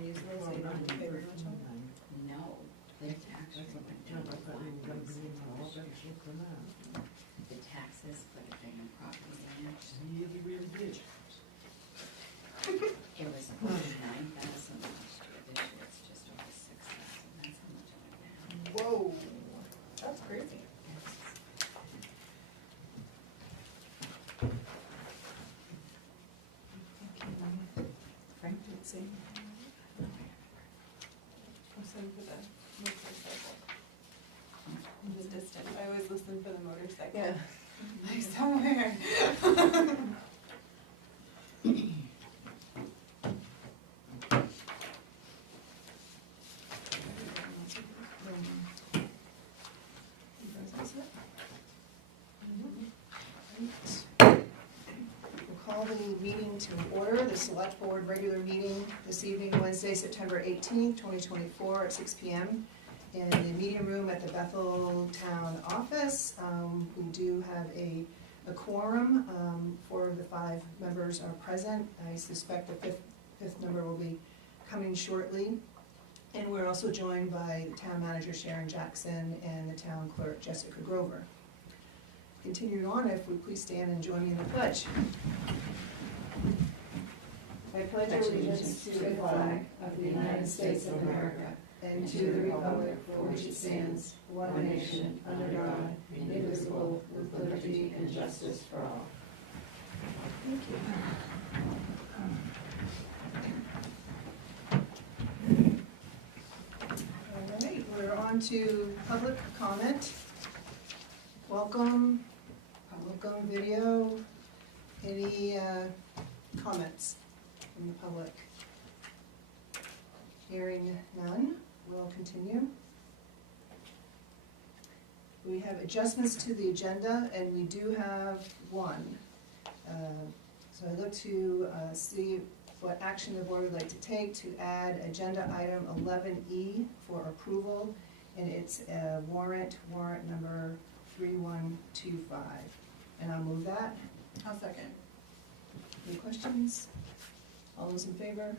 unusual, so you don't have to pay very much on it? No, their tax rate went down by 5.6%. The taxes for the big and property damage, Really did. it was about 9,000 last year, this year it's just over 6,000, that's how much it went down. Whoa, that's crazy. Frank didn't say anything. I'm listening for the motorcycle. I'm just distant, I always listen for the motorcycle. Yeah. Like somewhere. We'll call the meeting to order, the select board regular meeting this evening, Wednesday, September 18th, 2024 at 6 p.m. in the meeting room at the Bethel Town Office. We do have a quorum. 4 of the 5 members are present. I suspect the fifth member will be coming shortly. And we're also joined by the town manager Sharon Jackson and the town clerk Jessica Grover. Continuing on, if we please stand and join me in the pledge. I pledge allegiance to the flag of the United States of America and to the republic for which it stands, one nation, under God, indivisible, with liberty and justice for all. Thank you. All right, we're on to public comment. Welcome video. Any comments from the public? Hearing none, we'll continue. We have adjustments to the agenda, and we do have one. So I look to see what action the board would like to take to add agenda item 11E for approval, and it's warrant number 3125. And I'll move that. I'll second. Any questions? All those in favor?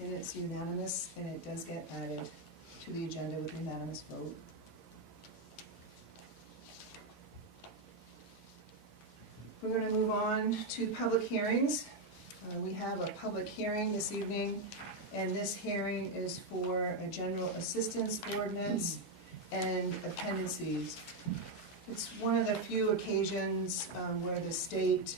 And it's unanimous, and it does get added to the agenda with unanimous vote. We're going to move on to public hearings. We have a public hearing this evening, and this hearing is for a general assistance ordinance and appendices. It's one of the few occasions where the state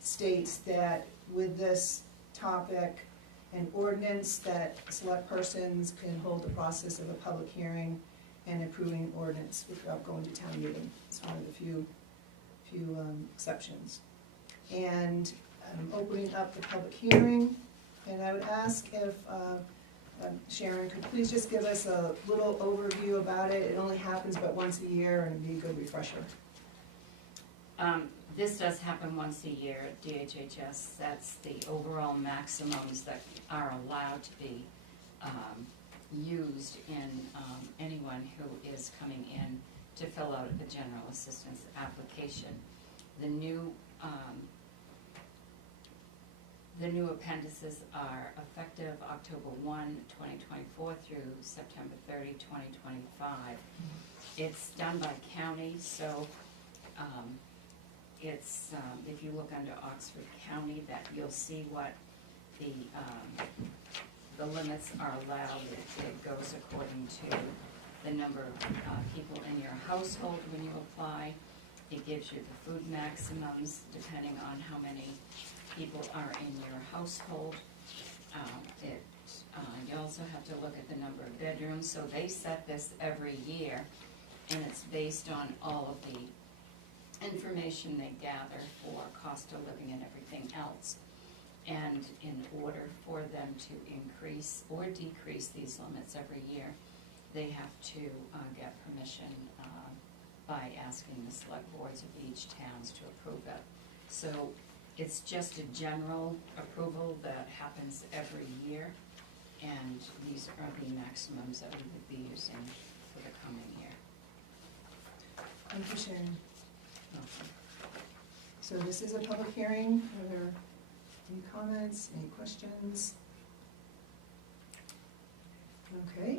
states that with this topic, an ordinance that select persons can hold the process of a public hearing and approving an ordinance without going to town meeting. It's one of the few exceptions. And I'm opening up the public hearing, and I would ask if Sharon could please just give us a little overview about it. It only happens but once a year, and it'd be a good refresher. This does happen once a year. DHHS sets the overall maximums that are allowed to be used in anyone who is coming in to fill out a general assistance application. The new appendices are effective October 1, 2024 through September 30, 2025. It's done by county, so it's if you look under Oxford County, that you'll see what the limits are allowed. It goes according to the number of people in your household when you apply. It gives you the food maximums depending on how many people are in your household. You also have to look at the number of bedrooms. So they set this every year, and it's based on all of the information they gather for cost of living and everything else. And in order for them to increase or decrease these limits every year, they have to get permission by asking the select boards of each towns to approve it. So it's just a general approval that happens every year, and these are the maximums that we would be using for the coming year. Thank you, Sharon. Okay. So this is a public hearing. Are there any comments, any questions? Okay,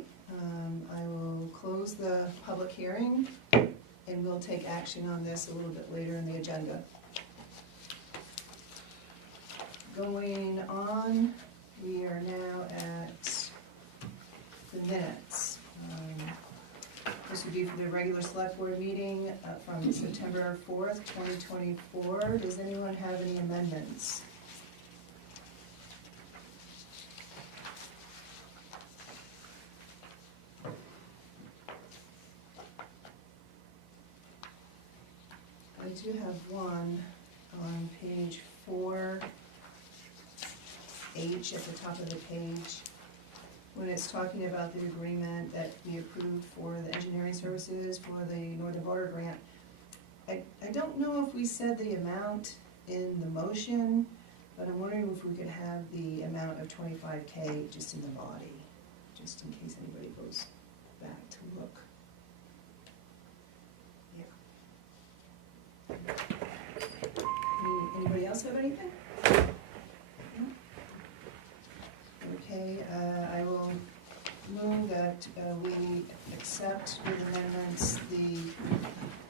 I will close the public hearing, and we'll take action on this a little bit later in the agenda. Going on, we are now at the minutes. This would be for the regular select board meeting from September 4th, 2024. Does anyone have any amendments? I do have one on page 4H at the top of the page, when it's talking about the agreement that we approved for the engineering services for the Northern Border Grant. I don't know if we said the amount in the motion, but I'm wondering if we could have the amount of $25K just in the body, just in case anybody goes back to look. Anybody else have anything? No? Okay, I will move that we accept with amendments the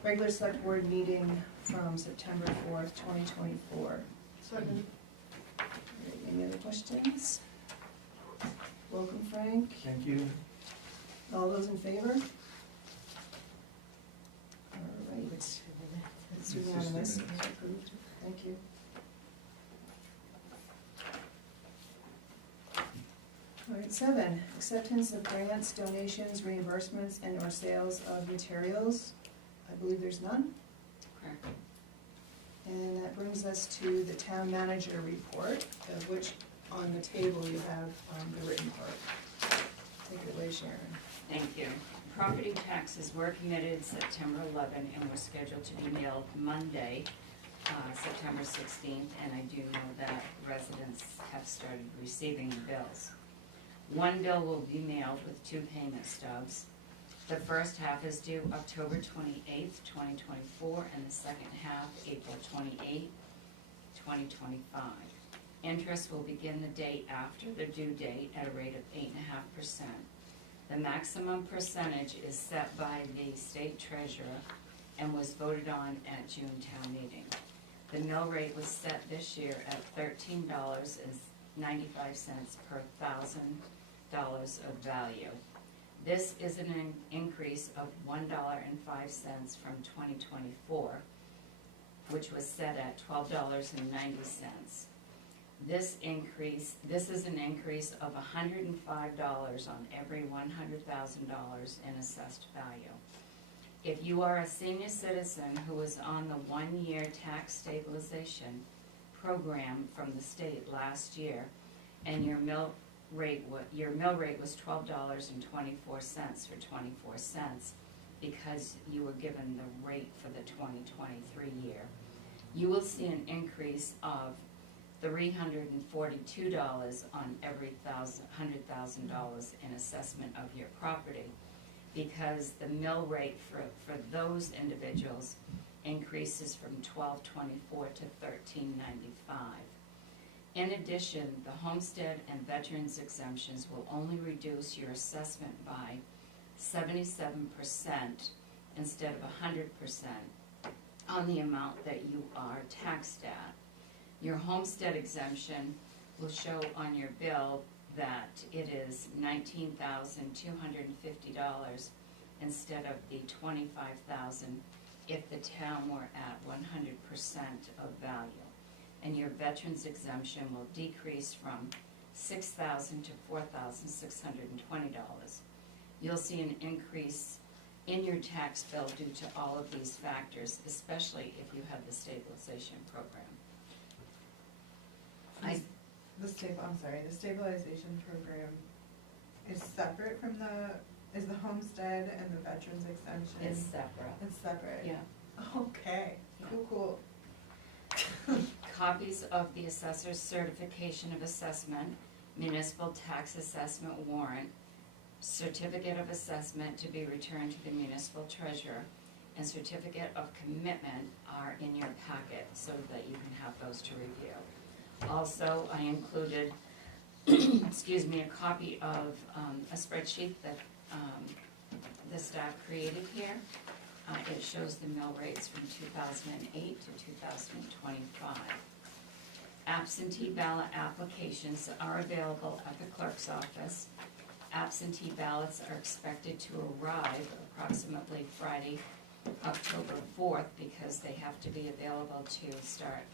regular select board meeting from September 4th, 2024. Second. Any other questions? Welcome, Frank. Thank you. All those in favor? All right. It's unanimous. Approved. Thank you. All right, 7, acceptance of grants, donations, reimbursements, and/or sales of materials. I believe there's none. Correct. And that brings us to the town manager report, of which on the table you have the written part. Take it away, Sharon. Thank you. Property taxes were committed September 11 and were scheduled to be mailed Monday, September 16th, and I do know that residents have started receiving the bills. One bill will be mailed with 2 payment stubs. The first half is due October 28th, 2024, and the second half April 28th, 2025. Interest will begin the day after the due date at a rate of 8.5%. The maximum percentage is set by the state treasurer and was voted on at June town meeting. The mill rate was set this year at $13.95 per $1,000 of value. This is an increase of $1.05 from 2024, which was set at $12.90. This is an increase of $105 on every $100,000 in assessed value. If you are a senior citizen who is on the 1-year tax stabilization program from the state last year, and your mill rate was $12.24 for 24 cents, because you were given the rate for the 2023 year, you will see an increase of $342 on every $100,000 in assessment of your property, because the mill rate for those individuals increases from $12.24 to $13.95. In addition, the homestead and veterans exemptions will only reduce your assessment by 77% instead of 100% on the amount that you are taxed at. Your homestead exemption will show on your bill that it is $19,250 instead of the $25,000 if the town were at 100% of value. And your veterans exemption will decrease from $6,000 to $4,620. You'll see an increase in your tax bill due to all of these factors, especially if you have the stabilization program. The stabilization program is separate from is the homestead and the veterans exemption? It's separate. It's separate? Yeah. Okay, Yeah. cool. Copies of the assessor's certification of assessment, municipal tax assessment warrant, certificate of assessment to be returned to the municipal treasurer, and certificate of commitment are in your packet so that you can have those to review. Also, I included excuse me, a copy of a spreadsheet that the staff created here. It shows the mill rates from 2008 to 2025. Absentee ballot applications are available at the clerk's office. Absentee ballots are expected to arrive approximately Friday, October 4th, because they have to be available to start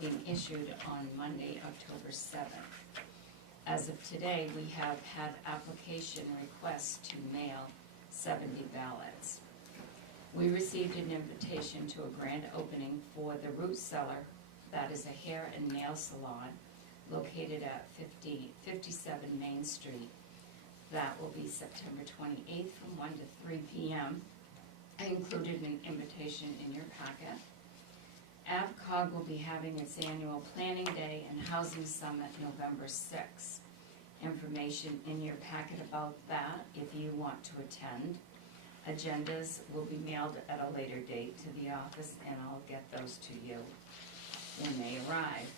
being issued on Monday, October 7th. As of today, we have had application requests to mail 70 ballots. We received an invitation to a grand opening for the Root Cellar, that is a hair and nail salon located at 57 Main Street. That will be September 28th from 1 to 3 p.m. I included an invitation in your packet. AvCog will be having its annual Planning Day and Housing Summit November 6th. Information in your packet about that if you want to attend. Agendas will be mailed at a later date to the office, and I'll get those to you when they arrive.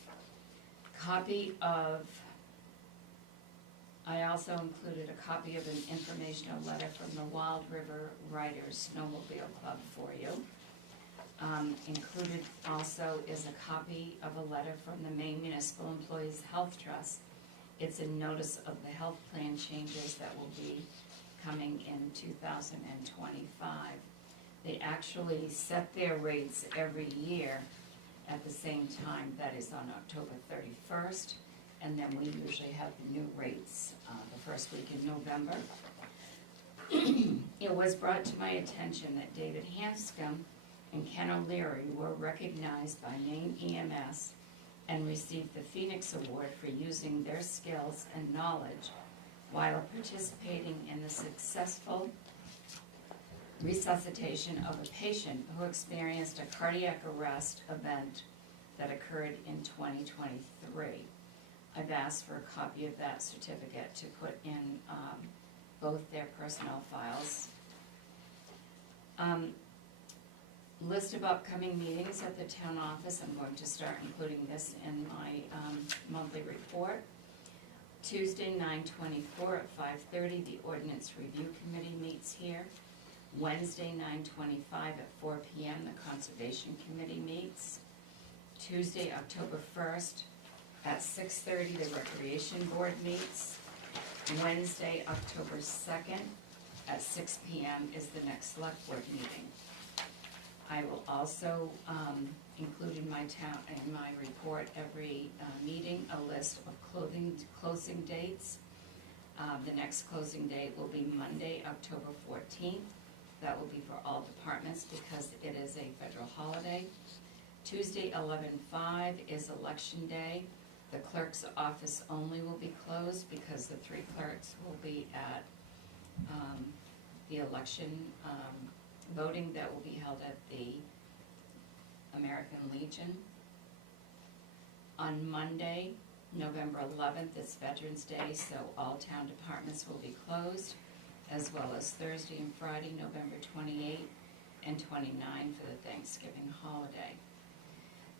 I also included a copy of an informational letter from the Wild River Riders Snowmobile Club for you. Included also is a copy of a letter from the Maine Municipal Employees Health Trust. It's a notice of the health plan changes that will be coming in 2025. They actually set their rates every year at the same time, that is on October 31st, and then we usually have the new rates the first week in November. It was brought to my attention that David Hanscom and Ken O'Leary were recognized by Maine EMS and received the Phoenix Award for using their skills and knowledge while participating in the successful resuscitation of a patient who experienced a cardiac arrest event that occurred in 2023. I've asked for a copy of that certificate to put in both their personnel files. List of upcoming meetings at the town office. I'm going to start including this in my monthly report. Tuesday, 9/24 at 5:30, the Ordinance Review Committee meets here. Wednesday, 9/25 at 4 p.m., the Conservation Committee meets. Tuesday, October 1st at 6:30, the Recreation Board meets. Wednesday, October 2nd at 6 p.m. is the next Select Board meeting. I will also include in my report every meeting a list of closing dates. The next closing date will be Monday, October 14th. That will be for all departments because it is a federal holiday. Tuesday, 11/5 is Election Day. The clerk's office only will be closed because the 3 clerks will be at the election voting that will be held at the American Legion. On Monday, November 11th, it's Veterans Day, so all town departments will be closed, as well as Thursday and Friday, November 28th and 29th for the Thanksgiving holiday.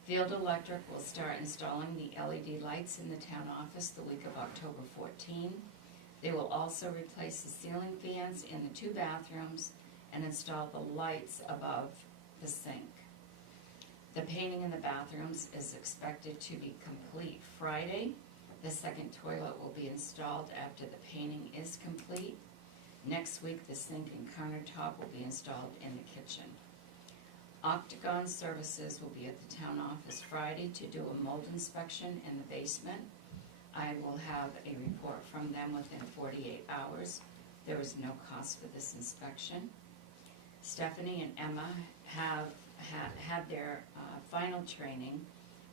Field Electric will start installing the LED lights in the town office the week of October 14. They will also replace the ceiling fans in the 2 bathrooms and install the lights above the sink. The painting in the bathrooms is expected to be complete Friday. The second toilet will be installed after the painting is complete. Next week, the sink and countertop will be installed in the kitchen. Octagon Services will be at the town office Friday to do a mold inspection in the basement. I will have a report from them within 48 hours. There is no cost for this inspection. Stephanie and Emma have had their final training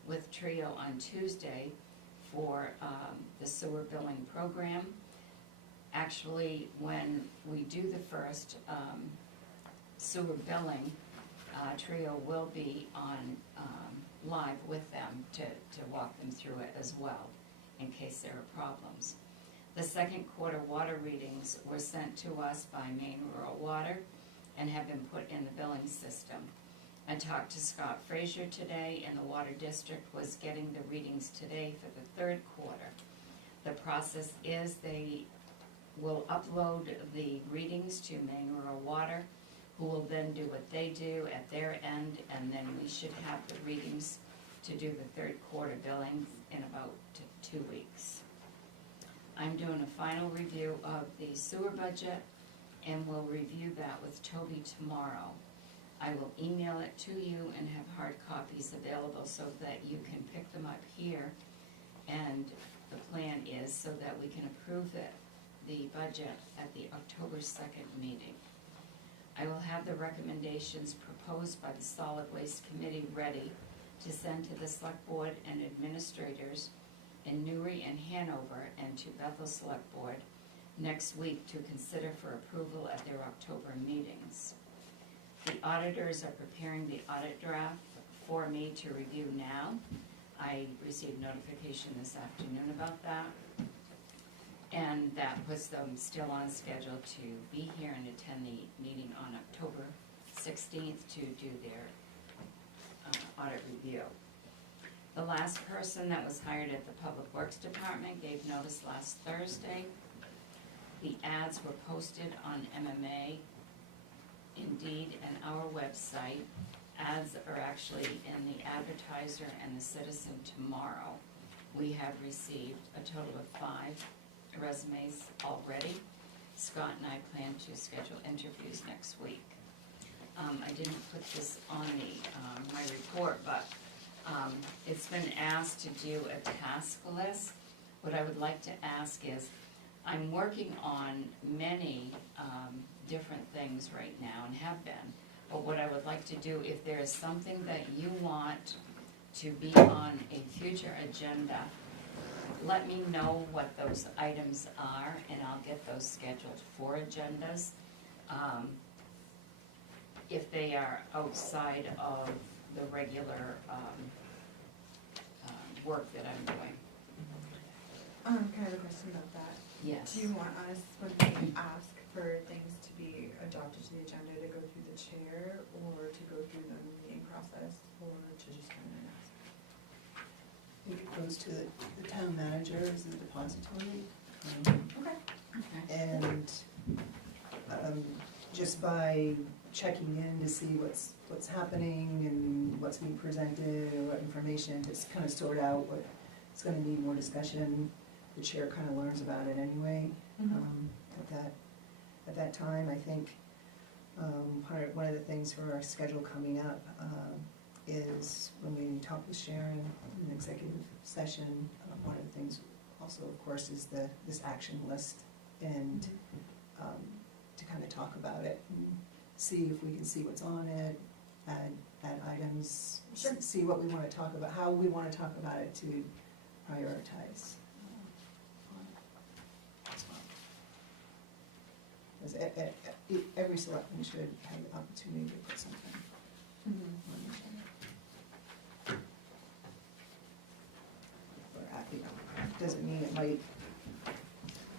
with Trio on Tuesday for the sewer billing program. Actually, when we do the first sewer billing, Trio will be on live with them to walk them through it as well, in case there are problems. The second quarter water readings were sent to us by Maine Rural Water and have been put in the billing system. I talked to Scott Frazier today, and the Water District was getting the readings today for the third quarter. The process is they will upload the readings to Maine Rural Water, who will then do what they do at their end, and then we should have the readings to do the third quarter billings in about 2 weeks. I'm doing a final review of the sewer budget, and we'll review that with Toby tomorrow. I will email it to you and have hard copies available so that you can pick them up here. And the plan is so that we can approve the budget at the October 2nd meeting. I will have the recommendations proposed by the Solid Waste Committee ready to send to the Select Board and administrators in Newry and Hanover and to Bethel Select Board next week to consider for approval at their October meetings. The auditors are preparing the audit draft for me to review now. I received notification this afternoon about that. And that puts them still on schedule to be here and attend the meeting on October 16th to do their audit review. The last person that was hired at the Public Works Department gave notice last Thursday. The ads were posted on MMA, Indeed, and our website. Ads are actually in the Advertiser and the Citizen tomorrow. We have received a total of 5 resumes already. Scott and I plan to schedule interviews next week. I didn't put this on my report, but it's been asked to do a task list. What I would like to ask is, I'm working on many different things right now and have been, but what I would like to do, if there is something that you want to be on a future agenda, let me know what those items are and I'll get those scheduled for agendas. If they are outside of the regular work that I'm doing. Can I have a question about that? Yes. Do you want us, when we ask for things to be adopted to the agenda, to go through the chair, or to go through the meeting process, or to just come in and ask? I think it goes to the town manager as the depository. Okay. And just by checking in to see what's happening and what's being presented or what information, to kind of sort out what's going to need more discussion. The chair kind of learns about it anyway. At that time, I think one of the things for our schedule coming up is when we talk with Sharon in an executive session. One of the things also, of course, is this action list, and to kind of talk about it and see if we can see what's on it, add items, Sure. see what we want to talk about, how we want to talk about it to prioritize. Because every selectman should have the opportunity to put something on the agenda. Doesn't mean it might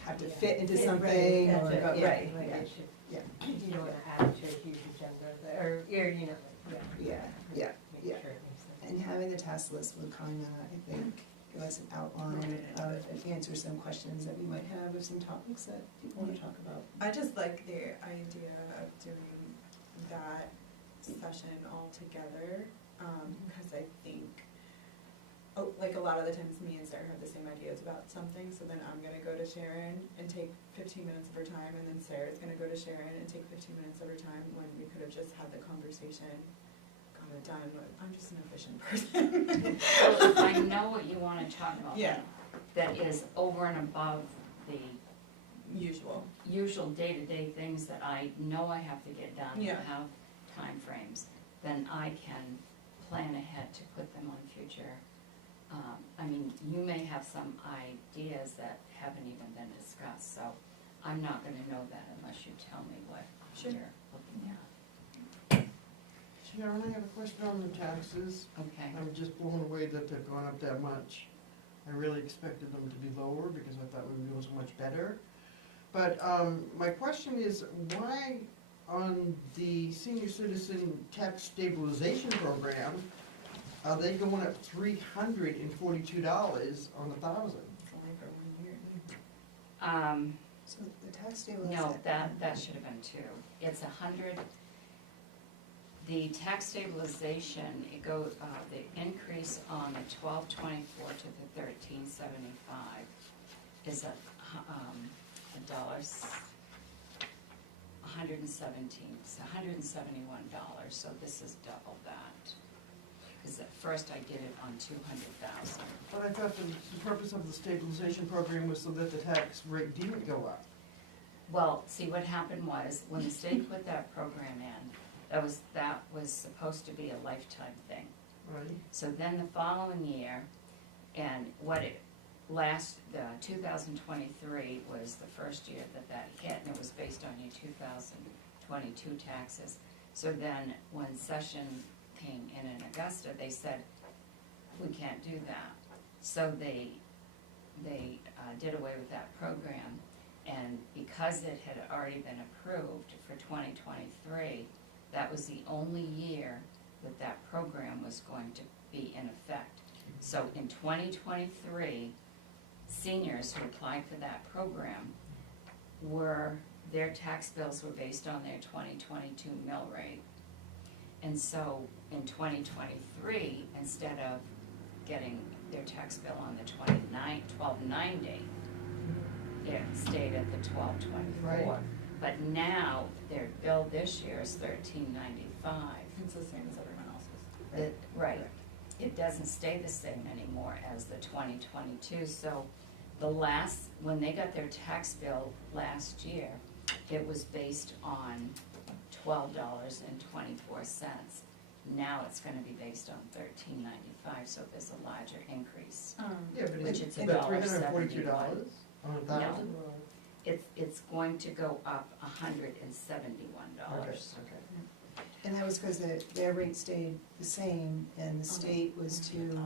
have to fit into something, or, Right, yeah, right, like yeah, it should, yeah, you don't wanna add to a huge agenda, or, you know, yeah, yeah, make yeah. sure it makes sense. And having the task list would kind of, I think, give us an outline of, and answer some questions that we might have, of some topics that people want to talk about. I just like the idea of doing that session all together, because I think, like a lot of the times me and Sarah have the same ideas about something, so then I'm gonna go to Sharon and take 15 minutes of her time, and then Sarah's gonna go to Sharon and take 15 minutes of her time, when we could have just had the conversation, got it done. I'm just an efficient person. So if I know what you want to talk about, Yeah. that is over and above the Usual. usual day-to-day things that I know I have to get done, Yeah. have timeframes, then I can plan ahead to put them on future. I mean, you may have some ideas that haven't even been discussed, so I'm not gonna know that unless you tell me what Sure. you're looking at. Sharon, I have a question on the taxes. Okay. I'm just blown away that they've gone up that much. I really expected them to be lower because I thought we were doing so much better. But my question is, why on the senior citizen tax stabilization program, are they going up $342 on 1,000? It's only for 1 year. So the tax stabilization. No, that should have been two. It's 100, the tax stabilization, it go, the increase on the 1224 to the 1375 is $117, it's $171, so this is double that. Because at first I did it on 200,000. But I thought the purpose of the stabilization program was so that the tax rate didn't go up. Well, see, what happened was, when the state put that program in, that was supposed to be a lifetime thing. Right. So then the following year, and the 2023 was the first year that hit, and it was based on your 2022 taxes. So then, when session came in Augusta, they said, we can't do that. So they did away with that program, and because it had already been approved for 2023, that was the only year that program was going to be in effect. So in 2023, seniors who applied for that program their tax bills were based on their 2022 mill rate. And so in 2023, instead of getting their tax bill on the 1290, it stayed at the 1224. Right. But now their bill this year is $1395. It's the same as everyone else's. Right. It doesn't stay the same anymore as the 2022. So when they got their tax bill last year, it was based on $12.24. Now it's gonna be based on $13.95, so there's a larger increase. Yeah, but Which it's it's about $1.71. $342 on $1,000? It's going to go up $171. Okay. And that was because their rate stayed the same, and the state was to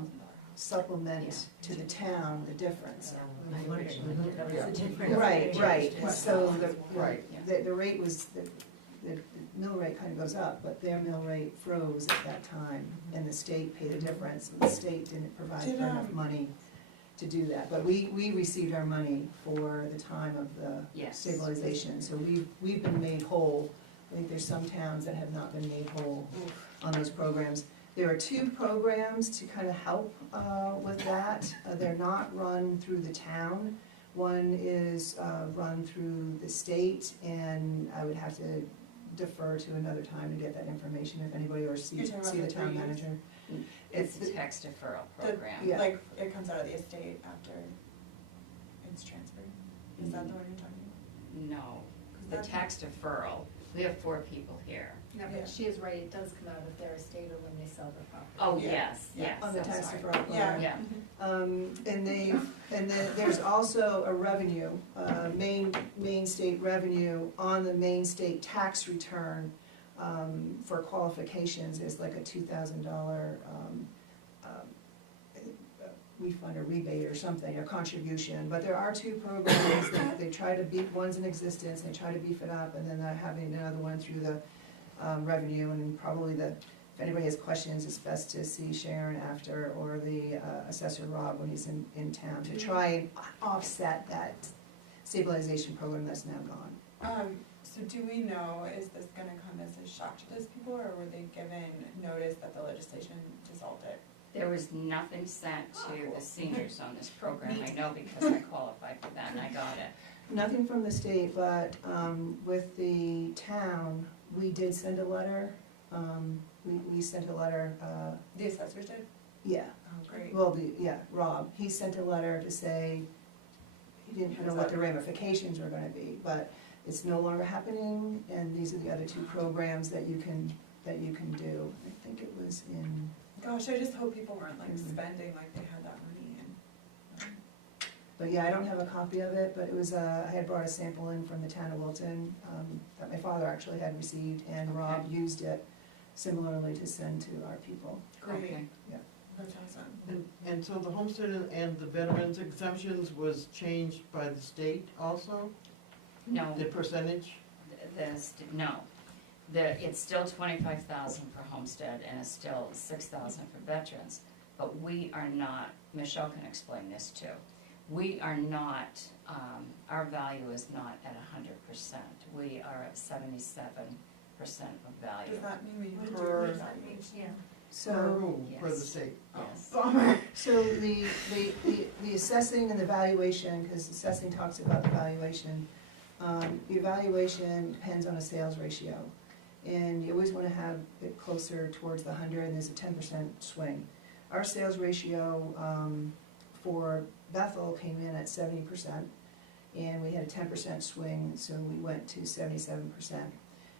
supplement to the town the difference. I wondered, that Yeah. was the difference. Right, and so Right. the rate was, the mill rate kind of goes up, but their mill rate froze at that time, and the state paid the difference, and the state didn't provide for enough money to do that. But we received our money for the time of the Yes. stabilization, so we've been made whole. I think there's some towns that have not been made whole on those programs. There are two programs to kind of help with that. They're not run through the town. One is run through the state, and I would have to defer to another time to get that information if anybody, or see You're talking about the the town 3 years? manager. It's the tax deferral program. Yeah. Like, it comes out of the estate after it's transferred? Is that the one you're talking about? No, the tax deferral, we have 4 people here. No, Yeah. but she is right, it does come out of their estate or when they sell the property. Oh, Yeah. yes, Yeah. yes, On the I'm tax sorry. deferral Yeah. program. Yeah. And then there's also a revenue, main state revenue on the main state tax return for qualifications is like a $2,000 refund or rebate or something, a contribution. But there are 2 programs that they try to beef, one's in existence, they try to beef it up, and then they're having another one through the revenue, and probably if anybody has questions, it's best to see Sharon after, or the assessor Rob when he's in town, to try and offset that stabilization program that's now gone. So do we know, is this gonna come as a shock to those people, or were they given notice that the legislation dissolved it? There was nothing sent to the seniors on this program, I know because I qualified for that and I got it. Nothing from the state, but with the town, we did send a letter. We sent a letter, The assessors did? yeah, Oh, great. well, Rob, he sent a letter to say he didn't know what the ramifications were gonna be, but it's no longer happening, and these are the other 2 programs that you can do. I think it was in, Gosh, I just hope people weren't like Mhm. spending like they had that money and. but yeah, I don't have a copy of it, but it was, I had brought a sample in from the town of Wilton, that my father actually had received, and Rob used it similarly to send to our people. Great. Okay. That's awesome. And so the homestead and the veterans exemptions was changed by the state also? No, The percentage? it's still 25,000 for homestead and it's still 6,000 for veterans. But we are not, Michelle can explain this too, We are not, our value is not at 100%. We are at 77% of value. Does that mean What per? does that mean? Yeah. Per So, who, per the Yes. state? Yes. Bummer. so the assessing and the valuation, because assessing talks about the valuation, the evaluation depends on a sales ratio. And you always wanna have it closer towards the 100, and there's a 10% swing. Our sales ratio, for Bethel came in at 70%, and we had a 10% swing, so we went to 77%.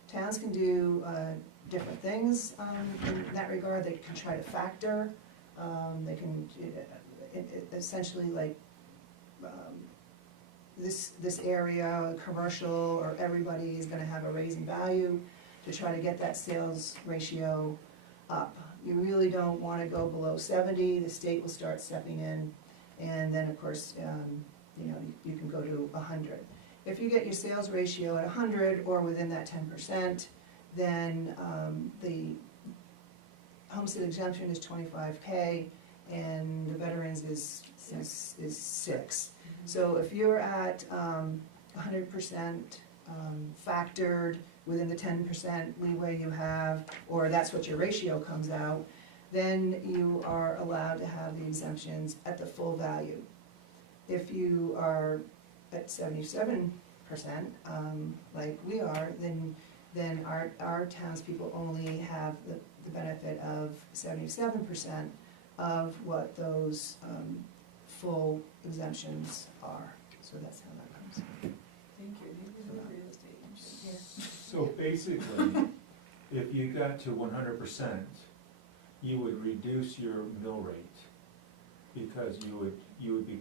Towns can do different things in that regard. They can try to factor, they can essentially like this area, commercial, or everybody is gonna have a raise in value to try to get that sales ratio up. You really don't wanna go below 70, the state will start stepping in, and then of course, you know, you can go to 100. If you get your sales ratio at 100 or within that 10%, then the homestead exemption is 25K, and the veterans is 6. So if you're at 100% factored within the 10% leeway you have, or that's what your ratio comes out, then you are allowed to have the exemptions at the full value. If you are at 77%, like we are, then our townspeople only have the benefit of 77% of what those full exemptions are. So that's how that comes. Thank you. Thank you for the real estate. So basically, if you got to 100%, you would reduce your mill rate because you would be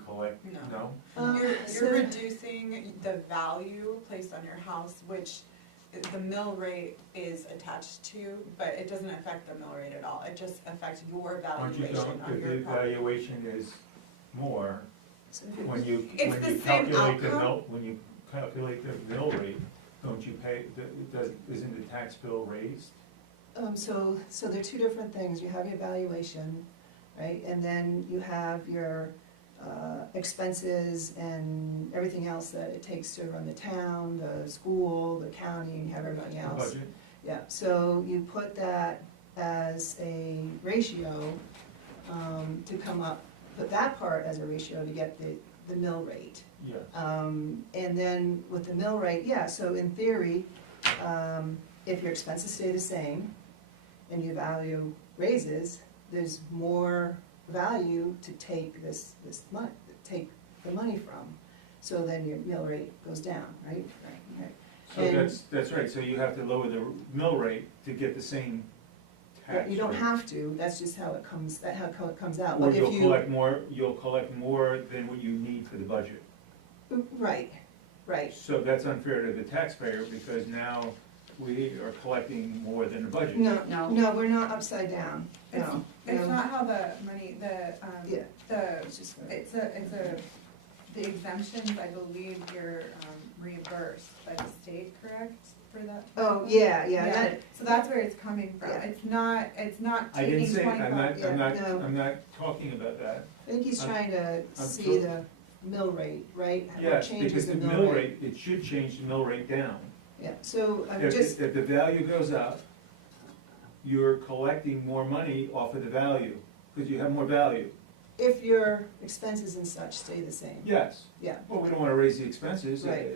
No. no? You're reducing the value placed on your house, which the mill rate is attached to, but it doesn't affect the mill rate at all. It just affects your Aren't you valuation going, on if your the property. valuation is more, So if you- when you It's the same calculate the outcome. mill, when you calculate the mill rate, don't you pay, isn't the tax bill raised? So there are two different things. You have your valuation, right? And then you have your expenses and everything else that it takes to run the town, the school, the county, and you have everything The else. budget? Yeah, so you put that as a ratio to come up, put that part as a ratio to get the mill rate. Yeah. And then with the mill rate, yeah, so in theory, if your expenses stay the same and your value raises, there's more value to take this money, take the money from. So then your mill rate goes down, right? Right. So And- that's right, so you have to lower the mill rate to get the same tax rate. You don't have to, that's just how it comes, how it comes out. Or But if you'll collect more than what you need for the budget. Right, right. So that's unfair to the taxpayer because now we are collecting more than the budget. No, No. no, we're not upside down, no. It's no. not how the money, Yeah. the, It's just, the exemptions, I believe you're reimbursed by the state, correct, for that? oh, yeah, that, So that's where it's coming from. Yeah. It's not I didn't taking say, 25. no. I'm not talking about that. I think he's I'm- trying to I'm see sure- the mill rate, right? What Yes, changes because the mill rate, it should change the mill rate down. Yeah, so I'm If just, the value goes up, you're collecting more money off of the value, because you have more value. if your expenses and such stay the same, Yes, yeah. well, we don't wanna raise the expenses, Right.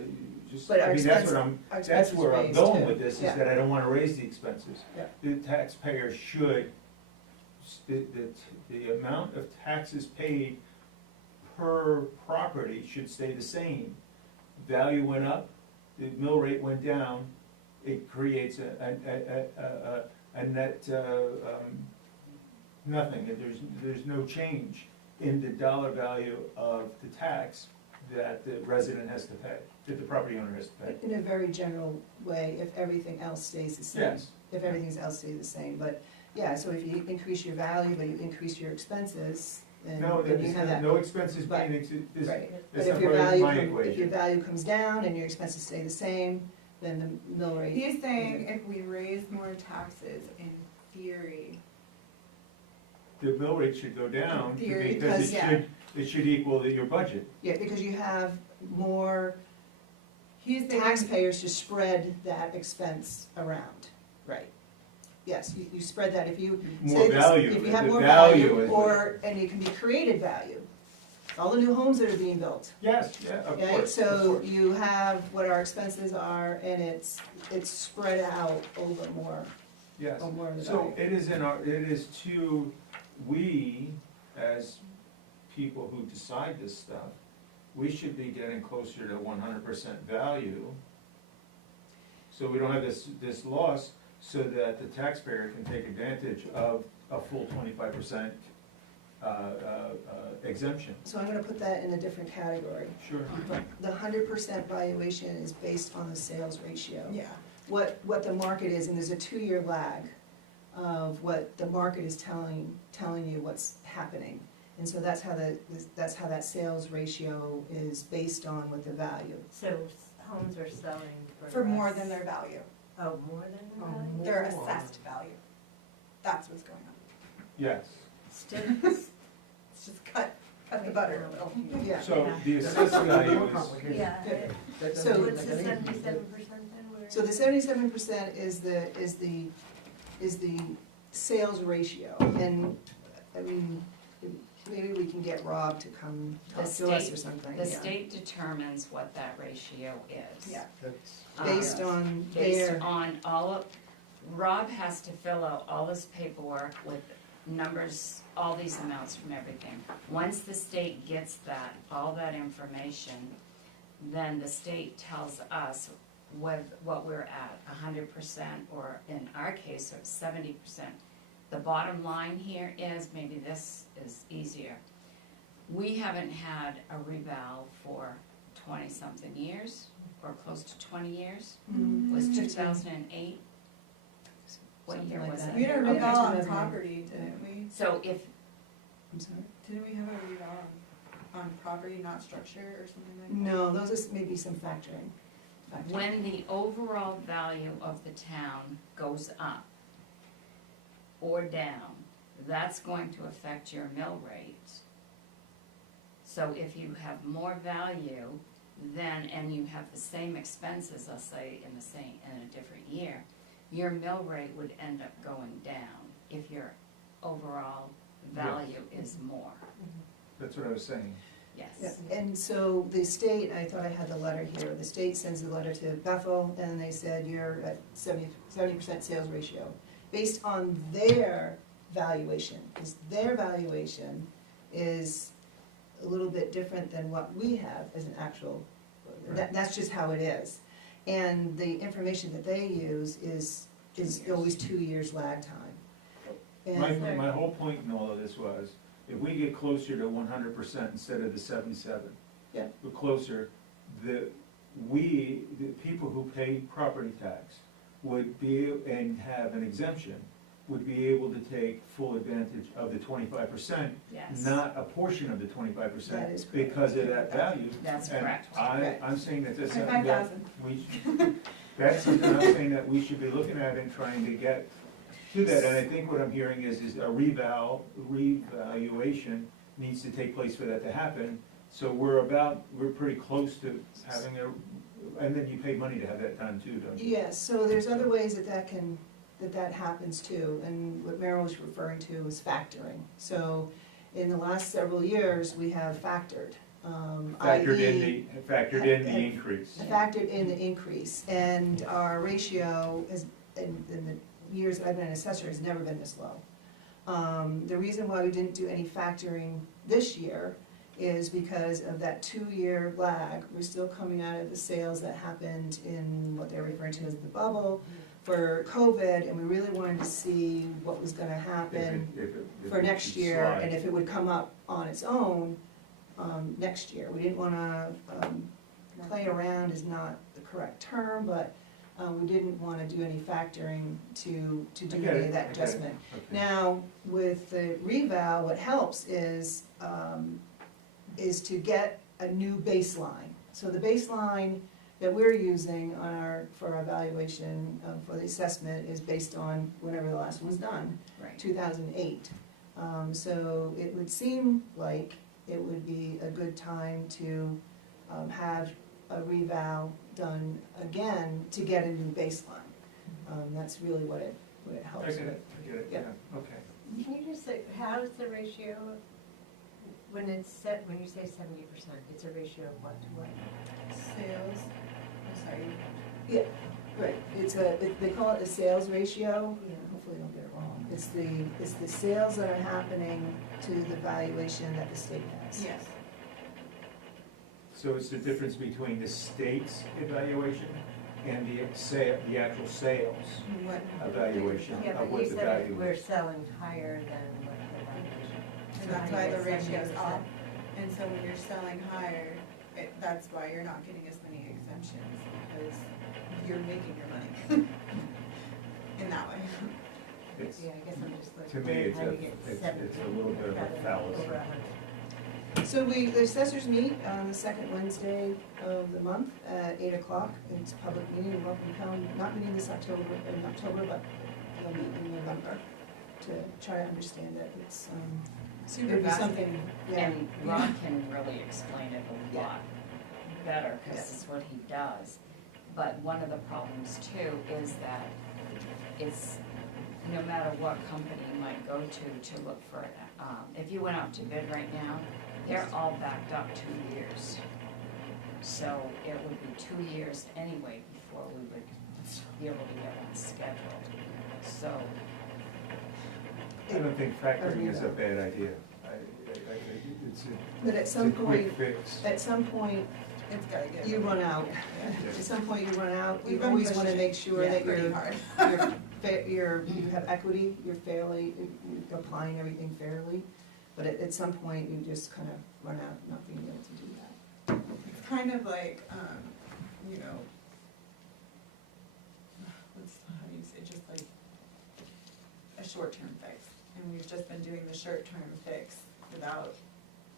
just, But I our mean, that's expense- what Our that's expenses where I'm raised going too. with this, is Yeah. that I don't wanna raise the expenses. Yeah. The taxpayer should, the amount of taxes paid per property should stay the same. Value went up, the mill rate went down, it creates a net, nothing, there's no change in the dollar value of the tax that the resident has to pay, that the property owner has to pay. In a very general way, if everything else stays the same. Yes. If everything else stays the same, but, yeah, so if you increase your value, but you increase your expenses, then No, then you there's have that. no expenses But- being, this, Right, but that's if not your part of value, my if your equation. value comes down and your expenses stay the same, then the mill rate. He's saying if we raise more taxes, in theory, the mill rate should go down, In theory, because because, yeah. it should equal your budget. Yeah, because you have more He's thinking, taxpayers to spread that expense around. Right. Yes, you spread that, if you More say this, value, if you have the more value value, is what- or, and it can be created value. All the new homes that are being built, Yes, yeah, of okay, course, of so course. you have what our expenses are, and it's spread out over more, Yes, or more of the so value. it is to, we, as people who decide this stuff, we should be getting closer to 100% value, so we don't have this loss, so that the taxpayer can take advantage of a full 25% exemption. So I'm gonna put that in a different category. Sure. But the 100% valuation is based on the sales ratio. yeah, What the market is, and there's a 2-year lag of what the market is telling you what's happening. And so that's how that sales ratio is based on what the value. So homes are selling for more less. than their value, Oh, more than their Oh, value? their More. assessed value. That's what's going on. Yes, Still, It's just cut the butter a little. Yeah. so Yeah. the assessed value More is, complicated. yeah. Good. That So- doesn't What's make the any- 77% then? Where So the is it? 77% is the sales ratio, and, I mean, maybe we can get Rob to come talk The to us state- or something. The yeah. state determines what that ratio is. Yeah. That's, Based on Based their, on all of, Rob has to fill out all this paperwork with numbers, all these amounts from everything. Once the state gets that, all that information, then the state tells us what we're at, 100%, or in our case, 70%. The bottom line here is, maybe this is easier. We haven't had a reval for 20-something years, or close to 20 years. Mm, Was 15. 2008? What Something year like was that. it? We had a Okay. reval on 2008. property, didn't we? So if, I'm sorry? Didn't we have a reval on property, not structure, or something like that? No, those is maybe some factoring. when the overall value of the town goes up or down, that's going to affect your mill rate. So if you have more value, then, and you have the same expenses, let's say, in a different year, your mill rate would end up going down if your overall value is more, that's what I was saying. Yeah, yes. and so the state, I thought I had the letter here, the state sends the letter to Bethel, and they said you're at 70% sales ratio, based on their valuation, because their valuation is a little bit different than what we have as an actual, that's just how it is. And the information that they use is always 2 years lag time. And My whole point in all of this was, if we get closer to 100% instead of the 77, Yeah. we're closer, the people who pay property tax would be, and have an exemption, would be able to take full advantage of the 25%, Yes. not a portion of the 25%, That is correct. because of that value. That's And correct. I'm saying that that's something that 25,000. we, that's something I'm saying that we should be looking at and trying to get to that, and I think what I'm hearing is a revaluation needs to take place for that to happen. So we're pretty close to having and then you pay money to have that done too, don't you? yes, so there's other ways that happens too, and what Meryl was referring to is factoring. So in the last several years, we have factored, Factored i.e. in the increase. factored in the increase, and our ratio is, in the years I've been an assessor, has never been this low. The reason why we didn't do any factoring this year is because of that 2-year lag. We're still coming out of the sales that happened in what they're referring to as the bubble for COVID, and we really wanted to see what was gonna happen If for it next should year, slide. and if it would come up on its own, next year. We didn't wanna, play around is not the correct term, but, we didn't wanna do any factoring to I do get any it, of that I get it. adjustment. Okay. Now, with the reval, what helps is to get a new baseline. So the baseline that we're using for our evaluation, for the assessment, is based on whenever the last one was done, Right. 2008. So it would seem like it would be a good time to have a revow done again to get a new baseline. That's really what it I helps get with. it, I get it, Yeah. yeah, okay. Can you just say, how is the ratio, when it's set, when you say 70%, it's a ratio of what to what? Sales, I'm sorry. Yeah, right, they call it a sales ratio. Yeah. Hopefully I don't get it wrong. It's the sales that are happening to the valuation that the state has. Yes. So it's the difference between the state's evaluation and the actual sales What? evaluation Yeah, of but what you the said value we're is. selling higher than what the valuation. And So that's how why do you the get ratio's 70%? up. And so when you're selling higher, that's why you're not getting as many exemptions, because you're making your money in that way. It's, Yeah, I guess I'm just to like, me, it's how a, do you get it's 70 a little bit of rather a than fallacy. over 100? So the assessors meet on the second Wednesday of the month at 8 o'clock. It's a public meeting, you're welcome to come, not meeting this October, but they'll meet in November to try to understand it. It's, Super it'd be fascinating. something, yeah. And Rob can really explain it a Yeah. lot better, because Yes. it's what he does. But one of the problems too is that it's, no matter what company you might go to look for it, if you went out to bid right now, they're all backed up 2 years. So it would be 2 years anyway before we would be able to get one scheduled. So, I don't think factoring is a bad idea. It's But at a some quick point, fix. at some point, It's gotta get. you run out. Yeah. At some point, you run out. We've You been always wanna pushing make sure that pretty you're, hard. you have equity, you're fairly, you're applying everything fairly. But at some point, you just kind of run out, not being able to do that. It's kind of like, you know, how do you say, just like a short-term fix. And we've just been doing the short-term fix without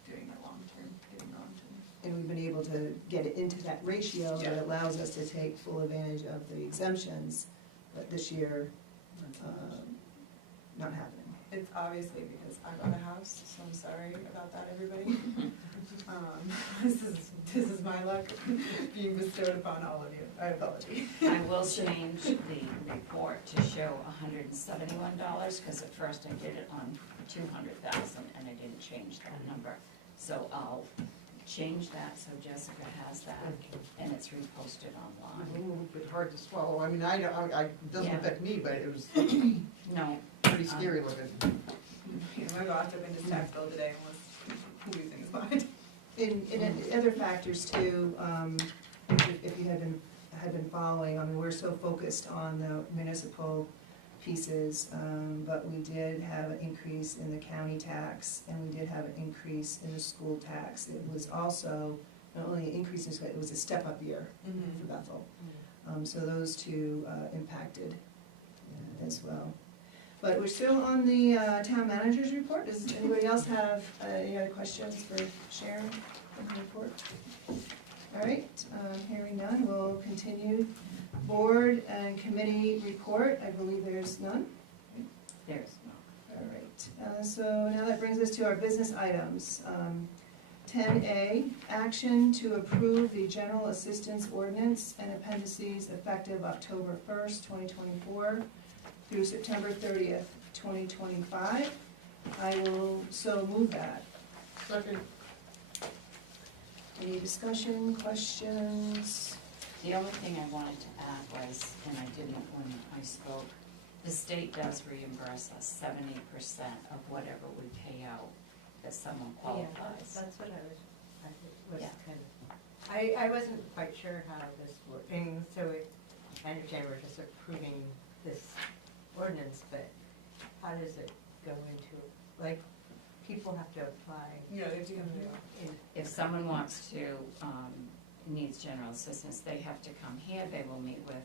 doing the long-term, getting long-term. And we've been able to get it into that ratio that Yeah. allows us to take full advantage of the exemptions, but this year, not happening. It's obviously because I bought a house, so I'm sorry about that, everybody. This is my luck being bestowed upon all of you. I apologize. I will change the report to show $171, because at first I did it on 200,000 and I didn't change that number. So I'll change that so Jessica has that, and it's reposted It was a online. little bit hard to swallow. I mean, it doesn't Yeah. affect me, but it was No, pretty scary looking. My boss opened his tax bill today and was losing his mind. In other factors too, if you had been following, I mean, we're so focused on the municipal pieces, but we did have an increase in the county tax, and we did have an increase in the school tax. It was also, not only an increase, it was a step-up year for Bethel. So those two impacted as well. But we're still on the town manager's report. Does anybody else have any other questions for Sharon from the report? All right, hearing none, we'll continue. Board and committee report, I believe there's none. there's no. All right, so now that brings us to our business items. 10A, action to approve the general assistance ordinance and appendices effective October 1st, 2024 through September 30th, 2025. I will so move that. Second. Any discussion, questions? The only thing I wanted to add was, and I didn't when I spoke, the state does reimburse us 70% of whatever we pay out if someone Yeah, qualifies. that's what I was Yeah. kind of, I wasn't quite sure how this worked, and so I understand we're just approving this ordinance, but how does it go into, like, people have to apply? Yeah, they have to come in. If someone wants to, needs general assistance, they have to come here. They will meet with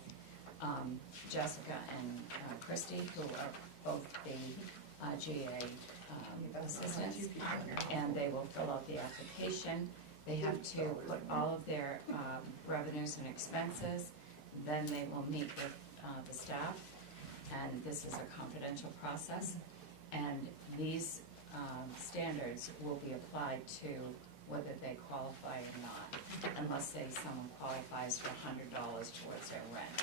Jessica and Christie, who are both the GA assistants, and they will fill out the application. They have to put all of their revenues and expenses, then they will meet with the staff, and this is a confidential process. And these standards will be applied to whether they qualify or not. Unless, say, someone qualifies for $100 towards their rent.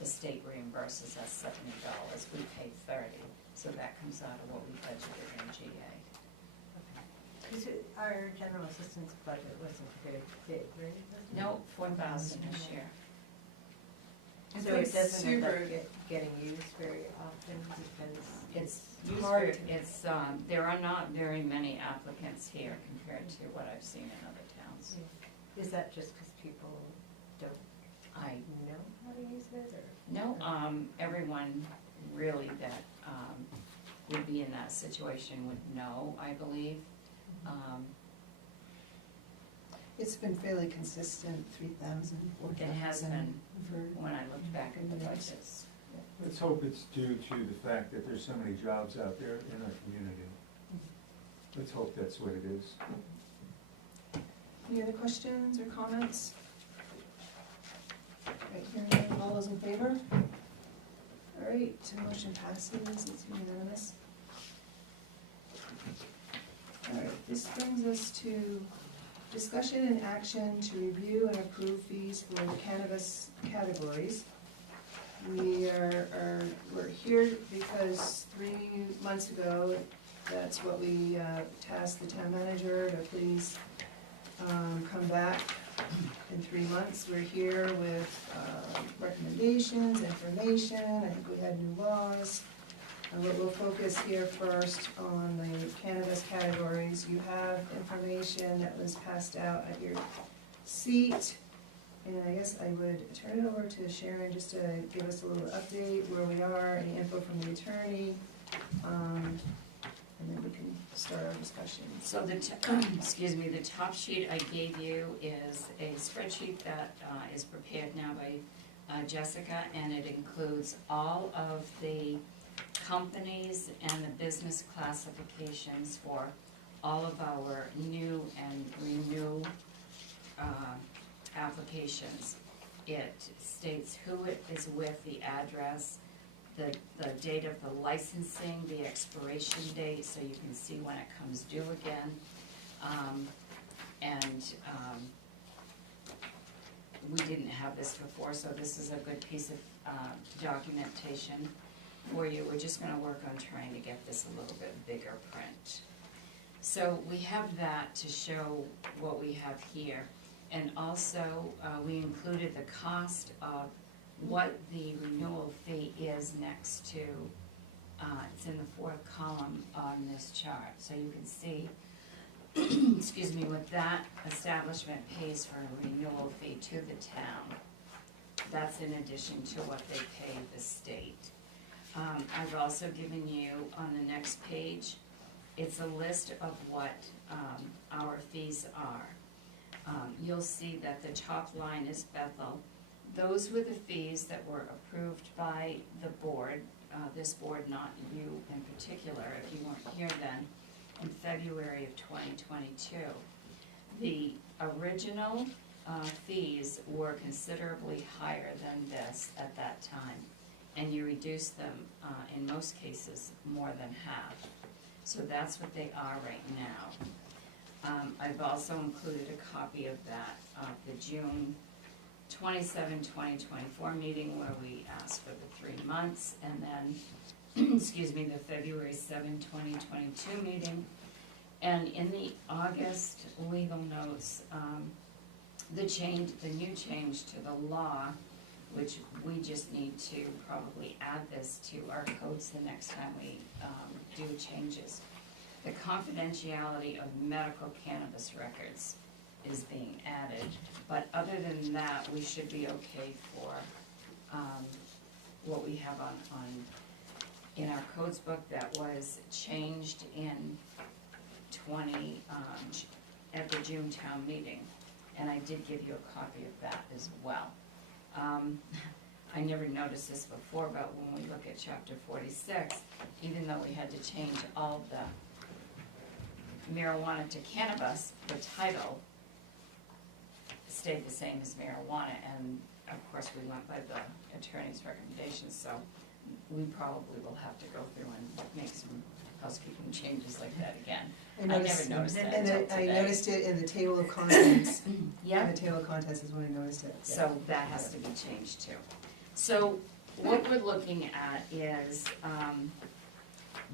The state reimburses us $70, we pay $30, so that comes out of what we budgeted in GA. Because our general assistance budget wasn't very big, right? No, 4,000 this year. It's So like it doesn't end up super- getting used very often because It's used hard, for- it's, there are not very many applicants here compared to what I've seen in other towns. Is that just because people don't I know how to use it, or? No, everyone really that, would be in that situation would know, I believe. It's been fairly consistent, 3,000, 4,000. It has been, for- when I looked back at the budgets. Let's hope it's due to the fact that there's so many jobs out there in our community. Let's hope that's what it is. Any other questions or comments? Right, hearing none, all those in favor? All right, motion passes, it's unanimous. All right, this brings us to discussion and action to review and approve fees for the cannabis categories. We're here because 3 months ago, that's what we tasked the town manager to please come back in 3 months. We're here with recommendations, information, I think we had new laws. We'll focus here first on the cannabis categories. You have information that was passed out at your seat. And I guess I would turn it over to Sharon just to give us a little update where we are, any info from the attorney, and then we can start our discussion. So the, excuse me, the top sheet I gave you is a spreadsheet that is prepared now by Jessica, and it includes all of the companies and the business classifications for all of our new and renew applications. It states who it is with, the address, the date of the licensing, the expiration date, so you can see when it comes due again. We didn't have this before, so this is a good piece of documentation for you. We're just gonna work on trying to get this a little bit bigger print. So we have that to show what we have here. And also, we included the cost of what the renewal fee is next to, it's in the 4th column on this chart. So you can see, excuse me, what that establishment pays for a renewal fee to the town. That's in addition to what they pay the state. I've also given you on the next page, it's a list of what our fees are. You'll see that the top line is Bethel. Those were the fees that were approved by the board, this board, not you in particular, if you weren't here then, in February of 2022. The original fees were considerably higher than this at that time, and you reduced them, in most cases, more than half. So that's what they are right now. I've also included a copy of that, the June 27, 2024 meeting where we asked for the 3 months, and then, excuse me, the February 7, 2022 meeting. And in the August legal notes, the new change to the law, which we just need to probably add this to our codes the next time we do changes. The confidentiality of medical cannabis records is being added, but other than that, we should be okay for what we have in our codes book that was changed in at the June town meeting, and I did give you a copy of that as well. I never noticed this before, but when we look at chapter 46, even though we had to change all the marijuana to cannabis, the title stayed the same as marijuana, and of course we went by the attorney's recommendations, so we probably will have to go through and make some housekeeping changes like that again. I I noticed- never noticed that And until I today. noticed it in the table of contents. Yeah, The table of contents is when I noticed it. so that has to be changed too. So what we're looking at is,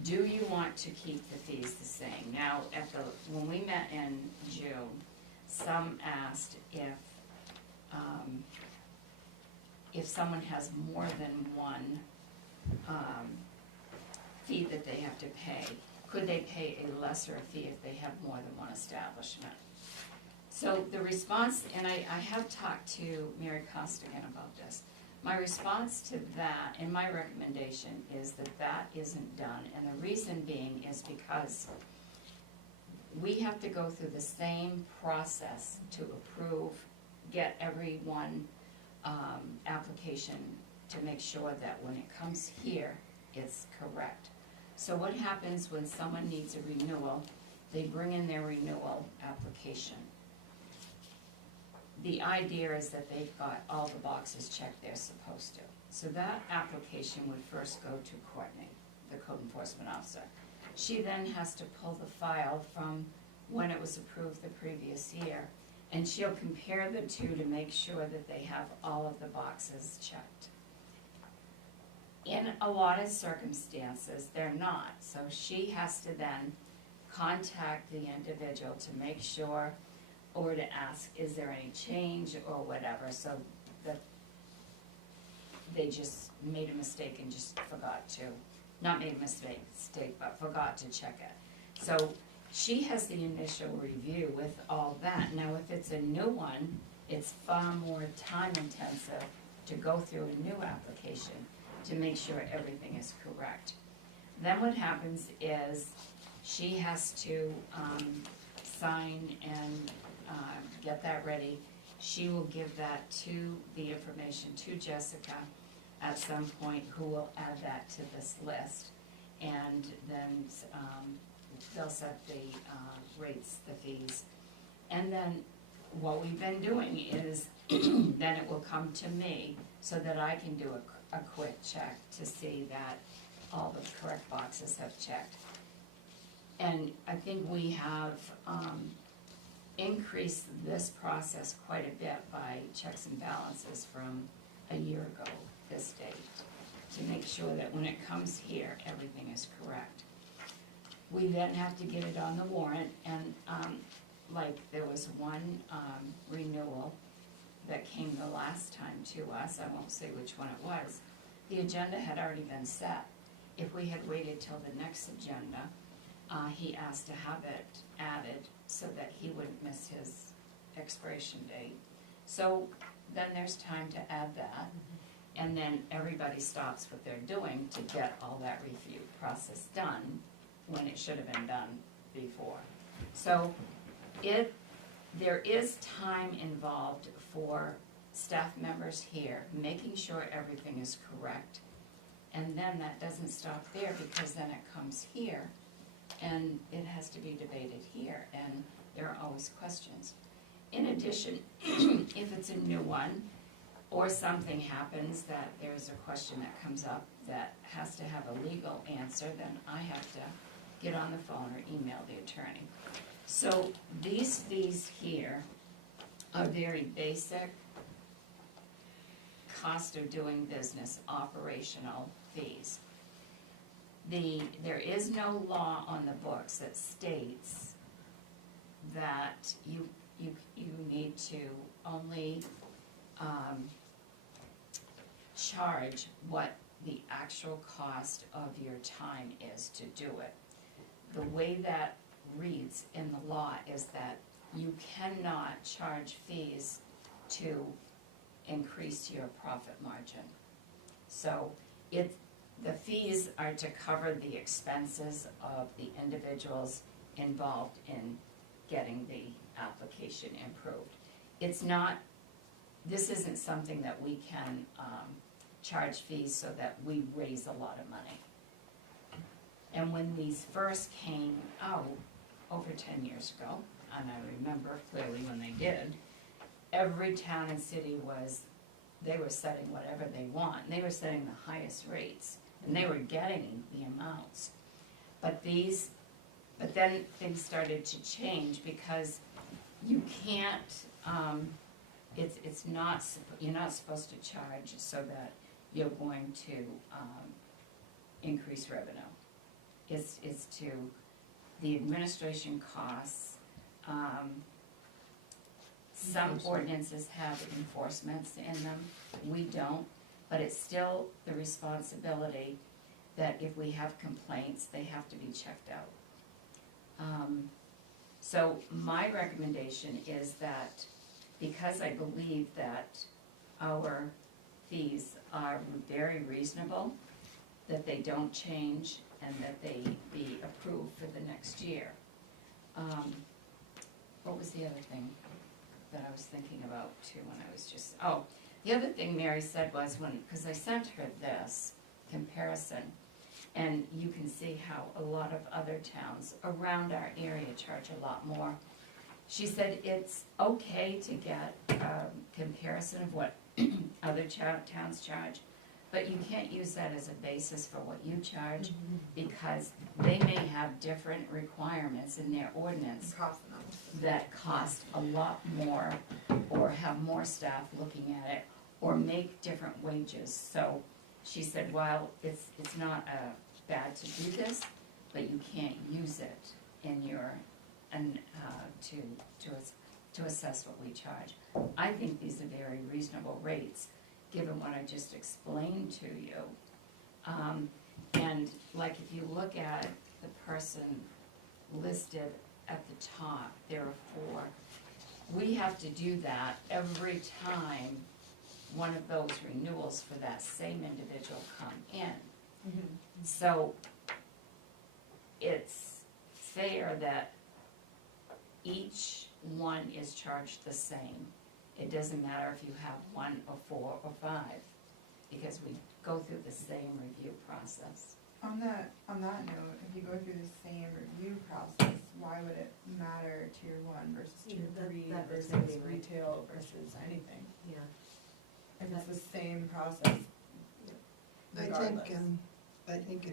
do you want to keep the fees the same? Now, when we met in June, some asked if someone has more than one, fee that they have to pay, could they pay a lesser fee if they have more than one establishment? So the response, and I have talked to Mary Costigan about this, my response to that and my recommendation is that that isn't done. And the reason being is because we have to go through the same process to approve, get everyone, application to make sure that when it comes here, it's correct. So what happens when someone needs a renewal, they bring in their renewal application. The idea is that they've got all the boxes checked they're supposed to. So that application would first go to Courtney, the code enforcement officer. She then has to pull the file from when it was approved the previous year, and she'll compare the two to make sure that they have all of the boxes checked. In a lot of circumstances, they're not, so she has to then contact the individual to make sure, or to ask, is there any change or whatever, so that they just made a mistake and just forgot to, not made a mistake, but forgot to check it. So she has the initial review with all that. Now, if it's a new one, it's far more time intensive to go through a new application to make sure everything is correct. Then what happens is she has to sign and get that ready. She will give that to the information to Jessica at some point, who will add that to this list. And then they'll set the rates, the fees. And then what we've been doing is then it will come to me so that I can do a quick check to see that all the correct boxes have checked. And I think we have increased this process quite a bit by checks and balances from a year ago this date, to make sure that when it comes here, everything is correct. We then have to get it on the warrant, and like there was one renewal that came the last time to us, I won't say which one it was. The agenda had already been set. If we had waited till the next agenda, he asked to have it added so that he wouldn't miss his expiration date. So then there's time to add that, and then everybody stops what they're doing to get all that review process done when it should have been done before. So there is time involved for staff members here, making sure everything is correct. And then that doesn't stop there, because then it comes here and it has to be debated here, and there are always questions. In addition, if it's a new one, or something happens that there's a question that comes up that has to have a legal answer, then I have to get on the phone or email the attorney. So these fees here are very basic cost of doing business, operational fees. There is no law on the books that states that you need to only charge what the actual cost of your time is to do it. The way that reads in the law is that you cannot charge fees to increase your profit margin. So the fees are to cover the expenses of the individuals involved in getting the application improved. This isn't something that we can charge fees so that we raise a lot of money. And when these first came out over 10 years ago, and I remember clearly when they did, every town and city they were setting whatever they want, and they were setting the highest rates, and they were getting the amounts. But then things started to change because you can't, it's not, you're not supposed to charge so that you're going to, increase revenue. It's to the administration costs, some ordinances have enforcements in them, we don't, but it's still the responsibility that if we have complaints, they have to be checked out. So my recommendation is that, because I believe that our fees are very reasonable, that they don't change and that they be approved for the next year. What was the other thing that I was thinking about too when I was just, the other thing Mary said was because I sent her this comparison, and you can see how a lot of other towns around our area charge a lot more. She said it's okay to get a comparison of what other towns charge, but you can't use that as a basis for what you charge, because they may have different requirements in their ordinance that cost a lot more, or have more staff looking at it, or make different wages. So she said, while it's not bad to do this, but you can't use it in your, to assess what we charge. I think these are very reasonable rates, given what I just explained to you. And like if you look at the person listed at the top, there are 4. We have to do that every time one of those renewals for that same individual come in. So it's fair that each one is charged the same. It doesn't matter if you have 1 or 4 or 5, because we go through the same review process. On that note, if you go through the same review process, why would it matter tier 1 versus tier 3 that was versus gonna be my retail versus anything? Yeah. If it's the same process regardless. I think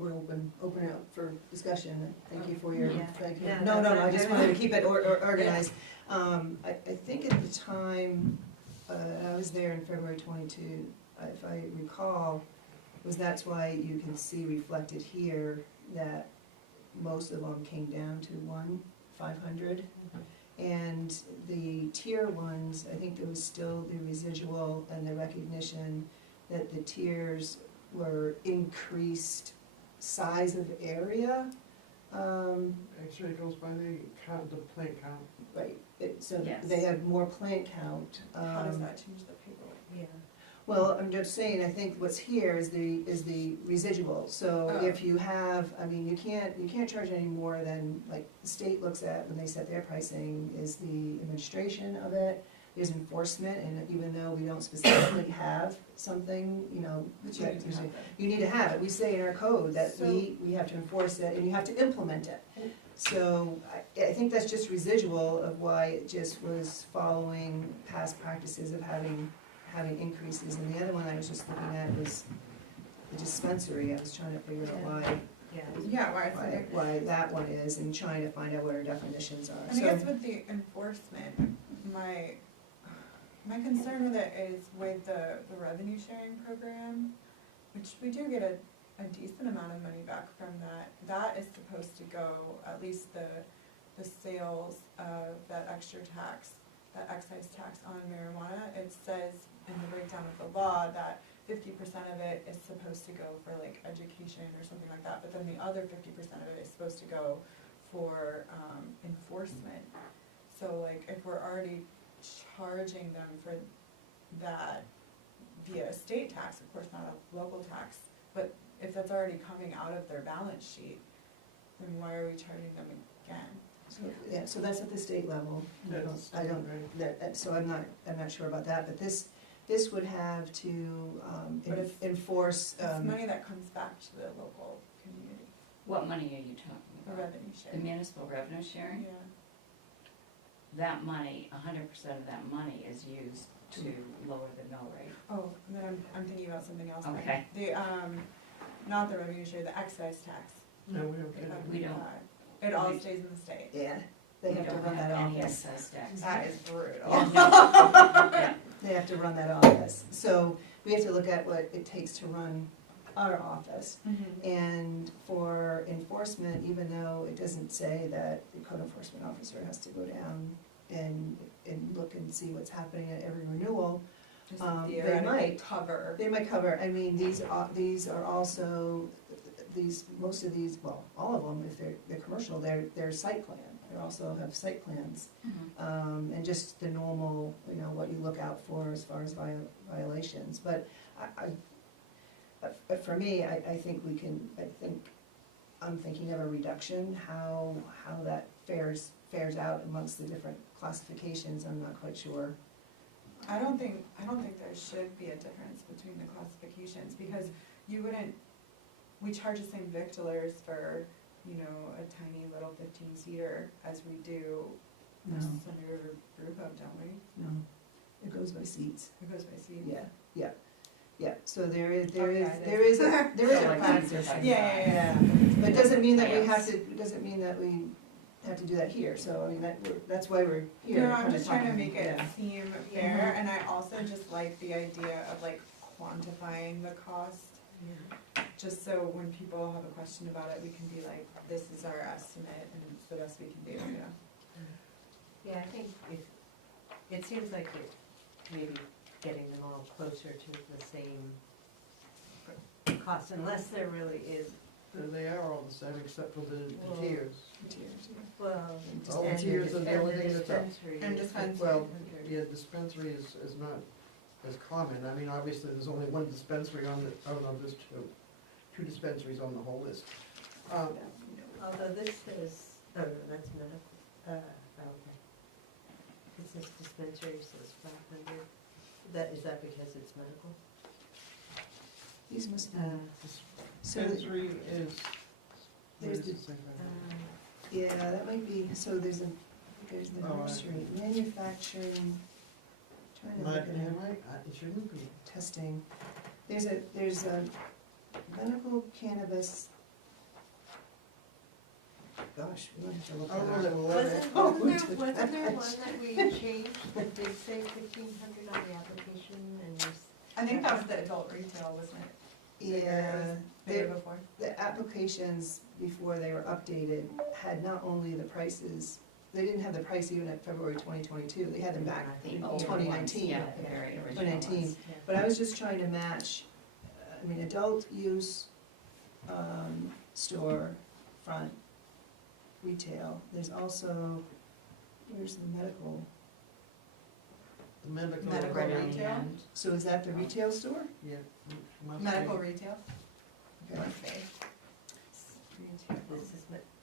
we're open out for discussion. Thank you for your, Yeah. thank you. Yeah, No, that's I just fine. wanted to keep it organized. I think at the time, I was there in February 22, if I recall, that's why you can see reflected here that most of them came down to 1,500. And the tier ones, I think there was still the residual and the recognition that the tiers were increased size of area. Actually, it goes by the plant count. Right, so Yes. they have more plant count. How does that change the paperwork? Yeah. Well, I'm just saying, I think what's here is the residual, so Oh. if you have, I mean, you can't charge any more than, like, the state looks at when they set their pricing, is the administration of it, there's enforcement, and even though we don't specifically have something, But you need to have it. you need to have it, we say in our code that we have to enforce it, and you have to implement it. So, I think that's just residual of why it just was following past practices of having increases, and the other one I was just looking at was the dispensary, I was trying to figure out why, Yeah. Yeah, why it's like, why that one is, and trying to find out what our definitions are, and I guess with the enforcement, my concern with it is with the revenue sharing program, which we do get a decent amount of money back from that is supposed to go, at least the sales of that extra tax, that excise tax on marijuana, it says in the breakdown of the law that 50% of it is supposed to go for like education or something like that, but then the other 50% of it is supposed to go for enforcement. So like if we're already charging them for that via a state tax, of course not a local tax, but if that's already coming out of their balance sheet, then why are we charging them again? so that's at the state level. I don't, so I'm not sure about that, but this would have to But it's- enforce, It's money that comes back to the local community, What money are you talking the about? revenue The share. municipal revenue sharing? Yeah. That money, 100% of that money is used to lower the mill rate. Oh, and then I'm thinking about something else. then. Okay. The, not the revenue share, the excise tax. No, we don't They get have it. We don't. that. It all We- stays in the state. Yeah, they have to run that any office. assessed tax. That is brutal. Yeah. They have to run that office. So we have to look at what it takes to run our office. Mhm. And for enforcement, even though it doesn't say that the code enforcement officer has to go down and look and see what's happening at every renewal, Just they theoretically might. cover. they might cover, I mean, these are also, most of these, well, all of them, if they're commercial, they're site plan. They also have site plans. Mhm. And just the normal, what you look out for as far as violations. But for me, I think I'm thinking of a reduction, how that fares out amongst the different classifications, I'm not quite sure. I don't think there should be a difference between the classifications, because we charge the same victulars for, a tiny little 15-seater as we do No, Sunday River Brew Pub, don't we? no, it goes by seats. It goes by seats. Yeah, so there is Oh, yeah, it there is a So like factor. these are by Yeah. But it doesn't mean that we Yes. have to do that here, so, I mean, that's why we're here. No, I'm kinda just trying to talking, make it yeah. seem fair, and I also just like the idea of like quantifying the cost, just so when people have a question about it, we can be like, this is our estimate, and it's the best we can do, Yeah, I think it seems like it maybe getting them all closer to the same cost, unless there really is, They are all the same except for the Well, tiers. well, All the and tiers and the only thing that's up. dispensary. And is dispensary. Well, 100. yeah, dispensary is not as common. I mean, obviously, there's only one dispensary on the, oh no, there's two dispensaries on the whole list. Although this says, oh, no, that's medical, okay. It says dispensary, says 500. Is that because it's medical? These must be, so, Dispensary is, where there's does it say that? yeah, that might be, so there's the Oh, I- nursery, manufacturing, trying to Not, look at it. am I? It shouldn't be. Testing. There's a medical cannabis, gosh, we might have to look I don't know that that up. we'll ever. Wasn't there one that we changed that did say 1,500 on the application and I think that was the adult retail, wasn't it? Yeah, Bigger they- before. the applications before they were updated had not only the prices, they didn't have the price even at February 2022, they had them back The in older 2019. ones, yeah, the very original 2019. ones. But I was just trying to match, adult use, store, front, retail. There's also, where's the medical? The medical. Medical Right on the retail? end. So is that the retail store? Yeah. must Medical be. retail? Okay. Must be.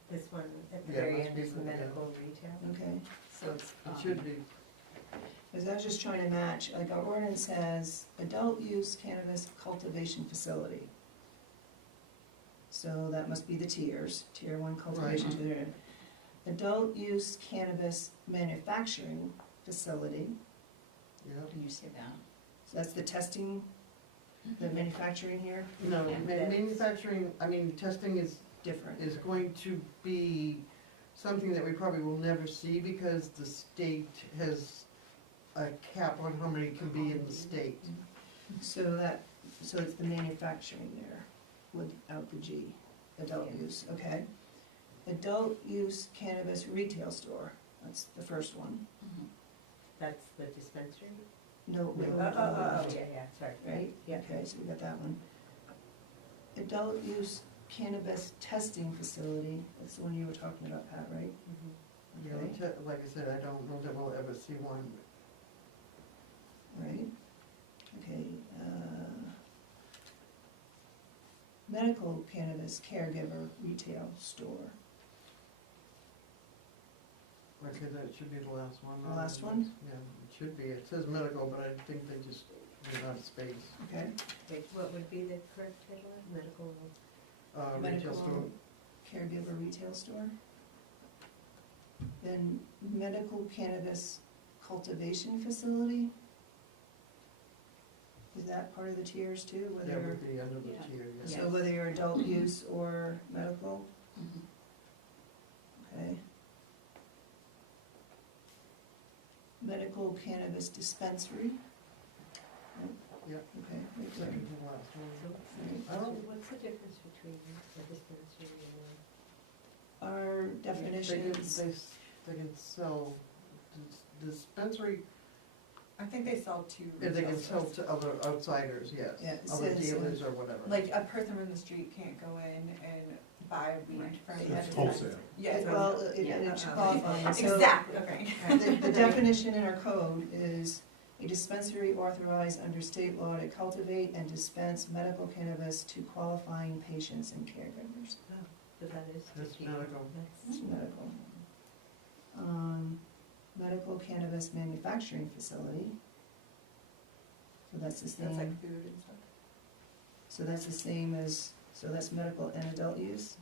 this one at the Yeah, it very must end be is for the- medical retail. Okay, So it's. It should be. because I was just trying to match, like our ordinance says, adult use cannabis cultivation facility. So that must be the tiers, tier one cultivation, Right. tier. Adult use cannabis manufacturing facility, Yeah. Can you say that? so that's the testing, the manufacturing here, No, And manufacturing, testing is different. going to be something that we probably will never see because the state has a cap on how many can be in the state. So it's the manufacturing there, without the G, adult use, okay. Adult use cannabis retail store, that's the first one. Mhm. That's the dispensary? No, Yeah, sorry. right, Yeah. okay, so we got that one. Adult use cannabis testing facility, that's the one you were talking about, Pat, right? Mhm. You know, like I said, I don't know that we'll ever see one. Right, okay, medical cannabis caregiver retail store, Okay, that should be the last one. The last one? Yeah, it should be. It says medical, but I think they just did not space. okay? Wait, what would be the correct title? Medical? Retail Medical store. caregiver retail store. Then medical cannabis cultivation facility. Is that part of the tiers too, That whether, would be under the Yeah. tier, Yeah. so whether you're adult use or medical? Mhm. Okay. Medical cannabis dispensary. Yep. Okay, right there. Second to last one. So I don't- what's the difference between a dispensary and Our definitions, They can sell, dispensary, I think they sell to they retail can sell stores. to other outsiders, yes, Yeah, it other says, dealers or whatever. Like a person from the street can't go in and buy weed Right. from. So a it's dispensary. wholesale. Yeah, well, Yeah. it's qualifying, so. exactly, okay. The definition in our code is a dispensary authorized under state law to cultivate and dispense medical cannabis to qualifying patients and caregivers. but that is. That's key. medical. It's medical. Medical cannabis manufacturing facility. So that's the That's same, like food and stuff. so that's the same as, so that's medical and adult use?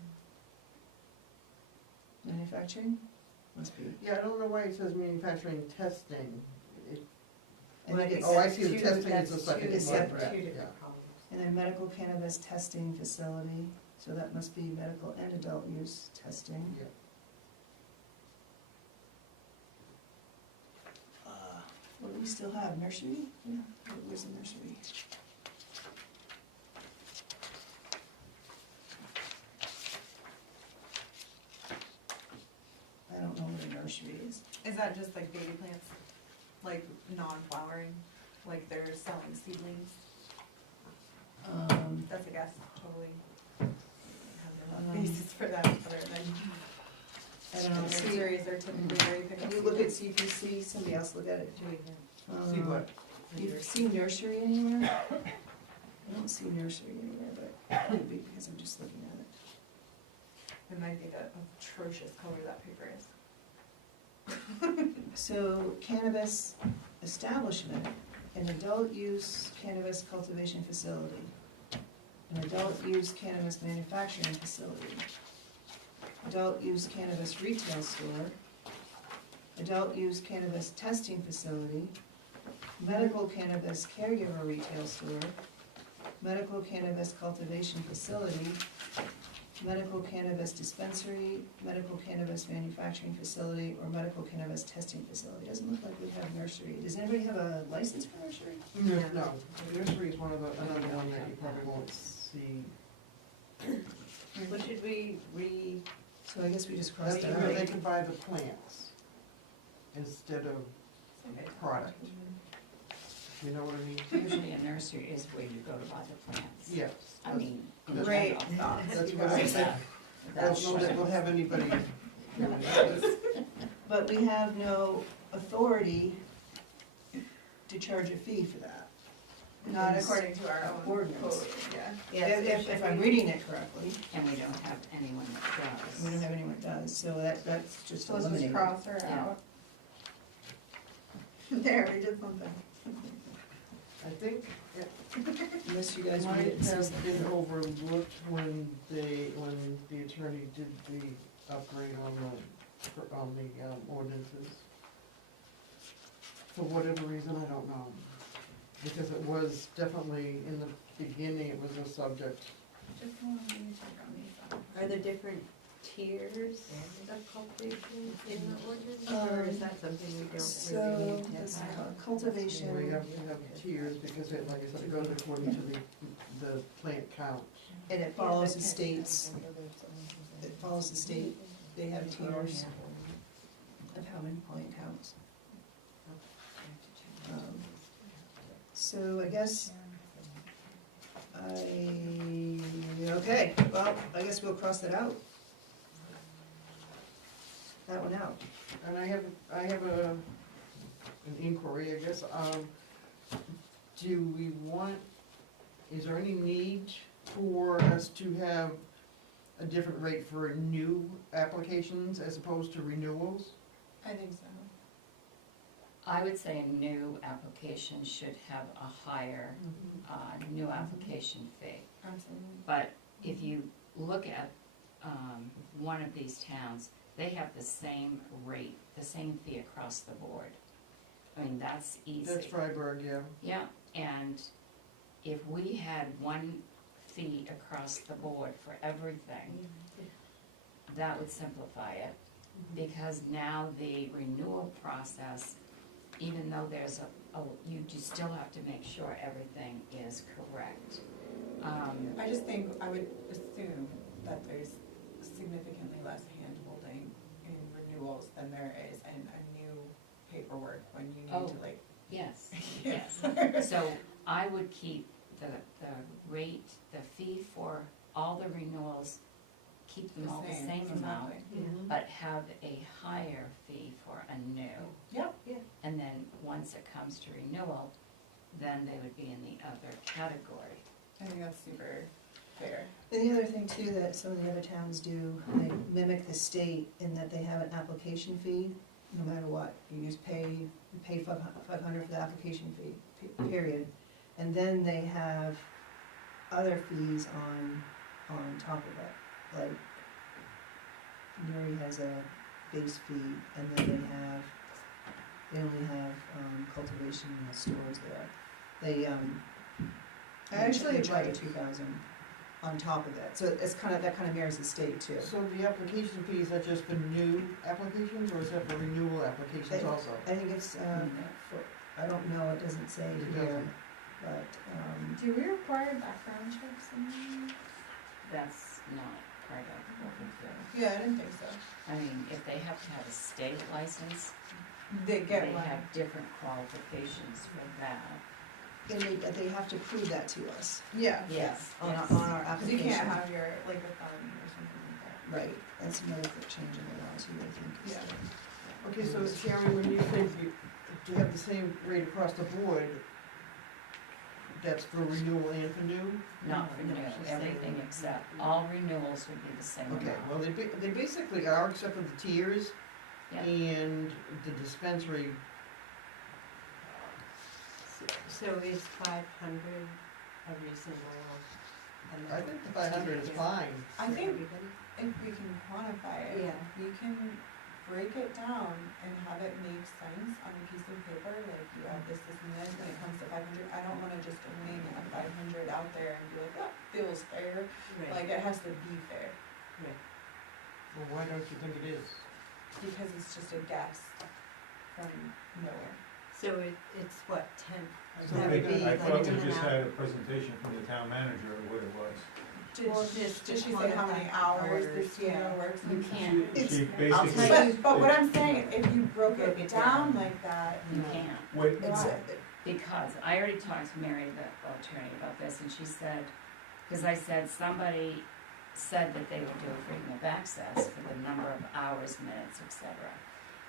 Manufacturing? Must be. Yeah, I don't know why it says manufacturing testing. I think it's- Oh, I see, the Two- testing is that's the second two It's one, separate. Two yeah. different problems. And then medical cannabis testing facility, so that must be medical and adult use testing. Yeah. What do we still have, nursery? Yeah, where's the nursery? I don't know what a nursery is. Is that just like baby plants, like non-flowering, like they're selling seedlings? That's a guess, totally. Have no basis for that other than. I don't know, see, Nurseries are typically very picky. can we look at CPC, somebody else look at it? Do we have? See what? Do you see nursery anywhere? I don't see nursery anywhere, but it could be because I'm just looking at it. It might be the atrocious color that paper is. So cannabis establishment, an adult use cannabis cultivation facility, an adult use cannabis manufacturing facility, adult use cannabis retail store, adult use cannabis testing facility, medical cannabis caregiver retail store, medical cannabis cultivation facility, medical cannabis dispensary, medical cannabis manufacturing facility, or medical cannabis testing facility. Doesn't look like we have nursery. Does anybody have a license for nursery? No, nursery is another one that you probably won't see. What should we So I guess we just crossed it Where they out. can buy the plants instead of product. You know what I mean? Usually a nursery is where you go to buy the plants. Yes. I mean, in Great general. thoughts. That's you what guys. I think. I That's don't know that we'll have anybody doing that. But we have no authority to charge a fee for that. Not according to our own Ordinance. code, yeah. If I'm reading it correctly, And we don't have anyone that does. we don't have anyone that does, so that's just So let's just eliminated. cross her Yeah. out. There, we did something. I think Unless you it guys read might it and see have something. been overlooked when the attorney did the upgrade on the ordinances. For whatever reason, I don't know. Because it was definitely, in the beginning, it was a subject. Are there different tiers of cultivation in the ordinance, or is that something we don't really So, need to this have? cultivation. We have to have tiers because it, like I said, it goes according to the plant count. And it follows the states, it follows the state, they have tiers of how many plant counts. So I guess okay, well, I guess we'll cross that out. That one out. And I have an inquiry, I guess, do we want, is there any need for us to have a different rate for new applications as opposed to renewals? I think so. I would say a new application should have a higher, new application fee. Absolutely. But if you look at one of these towns, they have the same rate, the same fee across the board. I mean, that's easy. That's Freiburg, yeah. Yeah, and if we had one fee across the board for everything, that would simplify it, because now the renewal process, even though there's you just still have to make sure everything is correct. I just think, I would assume that there's significantly less hand-holding in renewals than there is in a new paperwork when you need to like. Yes, yes. So I would keep the rate, the fee for all the renewals, keep them all the same amount, exactly. but have a higher fee for a new. Yep. And then once it comes to renewal, then they would be in the other category. I think that's super fair. And the other thing too, that some of the other towns do, they mimic the state in that they have an application fee, no matter what. You just you pay $500 for the application fee, period. And then they have other fees on top of it. Like, Newry has a base fee, and then they only have cultivation stores there. They, Actually, charge like- 2,000 on top of it, so it's that kind of mirrors the state too. So the application fees are just for new applications, or is that for renewal applications also? I think it's, I don't know, it doesn't say It here, doesn't. but, Do we require background checks in? That's not part of what we do. Yeah, I didn't think so. I mean, if they have to have a state license, They they get one. have different qualifications for that. and they have to prove that to us, Yeah. Yes, on yes. our Because you application. can't have your, like, a felony or something like that. Right, that's another change in the law too, I think. is Yeah. that- Okay, so Sharon, when you think you have the same rate across the board, that's for renewal and for new? Not for new, everything except, all renewals would be the same amount. Okay, well, they basically are, except for the tiers Yeah. and the dispensary. So is 500 a reasonable amount? I think the 500 is fine. I For think everybody? if we can quantify it, Yeah. we can break it down and have it make sense on a piece of paper, like you have this, and this, when it comes to 500, I don't wanna just wing a 500 out there and be like, that feels fair, Right, like, it has to be fair, right. Well, why don't you think it is? because it's just a guess from nowhere. So it's what, 10? So That I- would be I like thought 10 we just an had hour. a presentation from the town manager of what it was. Did, Well, just did to she say how many quantify hours the hours, studio yeah. works? You can't, She I'll basically, tell you- But what I'm saying, if you broke Broke it it down down. like that, you No. can't. what, It's, Why? Because I already talked to Mary, the attorney, about this, and she said, because I said somebody said that they would do a freedom of access for the number of hours, minutes, etc.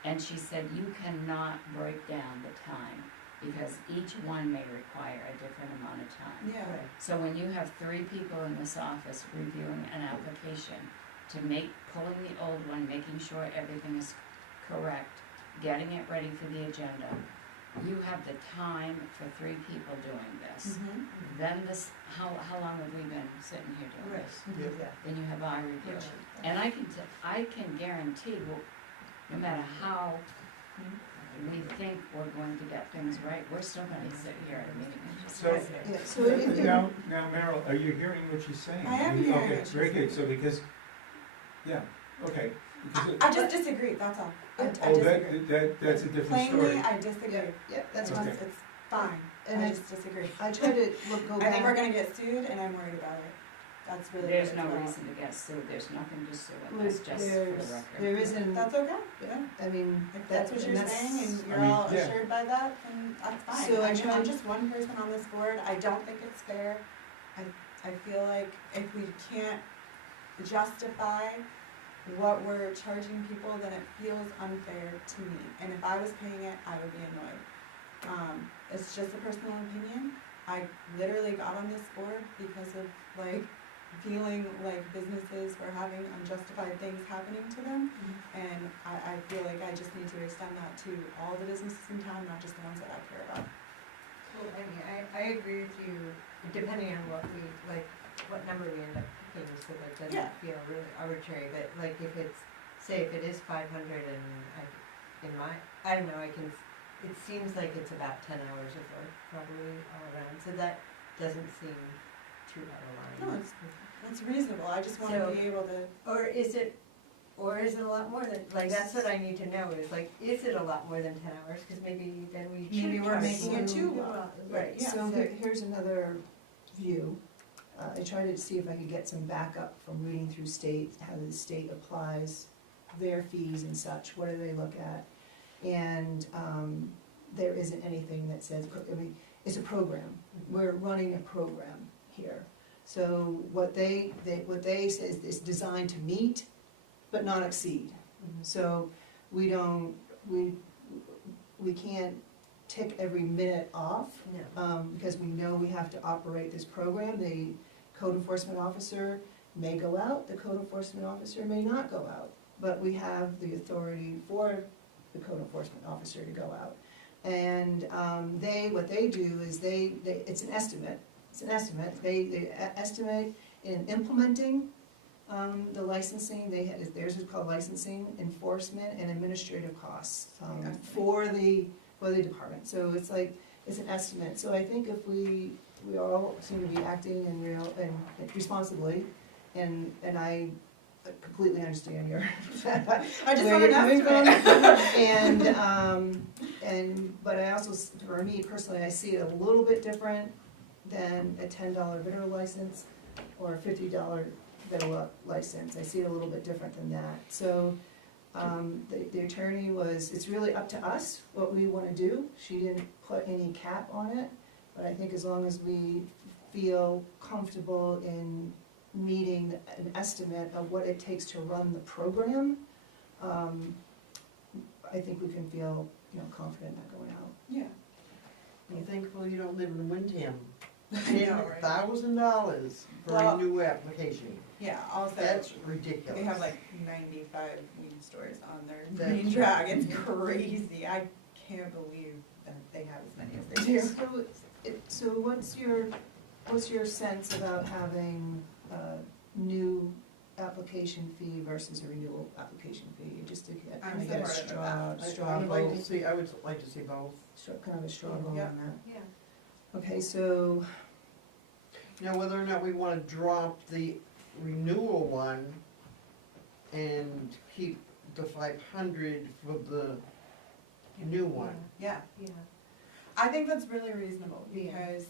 And she said, you cannot break down the time, because each one may require a different amount of time. yeah. Right. So when you have 3 people in this office reviewing an application, pulling the old one, making sure everything is correct, getting it ready for the agenda, you have the time for 3 people doing this. Mhm. Then this, how long have we been sitting here doing this? yeah. Then you have our review. And I can guarantee, no matter how we think we're going to get things right, we're still gonna sit here at a meeting and just. So- Yeah, so if you, now, Meryl, are you hearing what she's saying? I am hearing Okay, what she's very good, saying. so because, yeah, okay. Because it- I just disagree, that's all. I Oh, disagree. that's a different story. Plainly, I disagree. yeah, that's Okay. fine. It's fine, And I I- just disagree. I try to go I think we're back. gonna get sued and I'm worried about it. That's really what There's it's no about. reason to get sued, there's nothing to sue in Well, this, just for the record. There isn't, That's okay, yeah. I mean, If that's what and you're that's- saying and you're I mean, all yeah. assured by that, then that's fine. So I I'm tried- just one person on this board, I don't think it's fair. I feel like if we can't justify what we're charging people, then it feels unfair to me. And if I was paying it, I would be annoyed. It's just a personal opinion. I literally got on this board because of like feeling like businesses were having unjustified things happening to them. And I feel like I just need to extend that to all the businesses in town, not just the ones that I care about. Well, I mean, I agree with you, depending on what we, like, what number we end up picking, so that it Yeah. doesn't feel really arbitrary, but like if it's, say if it is 500 and I don't know, it seems like it's about 10 hours of work probably all around, so that doesn't seem too out of No, line. it's reasonable, I just wanna So- be able to, Or is it Or is it a lot more than, like, that's what I need to know, is like, is it a lot more than 10 hours? Because maybe then we should. Maybe we're charge making more. it too Well, long. Right, Yeah. So here's another view. I tried to see if I could get some backup from reading through state, how the state applies their fees and such, what do they look at? And there isn't anything that says, I mean, it's a program, we're running a program here. So what they say is it's designed to meet, but not exceed. So we don't, we can't tick every minute off, No. because we know we have to operate this program. The code enforcement officer may go out, the code enforcement officer may not go out, but we have the authority for the code enforcement officer to go out. And what they do is it's an estimate, they estimate in implementing the licensing, theirs is called licensing, enforcement, and administrative costs for the department. So it's like, it's an estimate. So I think if we all seem to be acting in real and responsibly, and I completely understand your, I just where want you're an coming estimate. from, but I also, for me personally, I see it a little bit different than a $10 video license or a $50 video license. I see it a little bit different than that. So, the attorney it's really up to us what we wanna do. She didn't put any cap on it, but I think as long as we feel comfortable in meeting an estimate of what it takes to run the program, I think we can feel, confident not going out. Yeah. I'm thankful you don't live in Wyndham. know, right? $1,000 for Well- a new application. Yeah, also, That's ridiculous. they have like 95 weed stores on their That's- main drag, it's crazy, I can't believe that they have as many as they do. So what's your sense about having a new application fee versus a renewal application fee? Just to get, I'm kind of get a supportive of that. straw I would like to vote, see, I would like to see both. kind of a straw vote Yeah. on that. Yeah. Okay, so, Now, whether or not we wanna drop the renewal one and keep the 500 for the new one. Yeah, Yeah. I think that's really reasonable, Yeah. because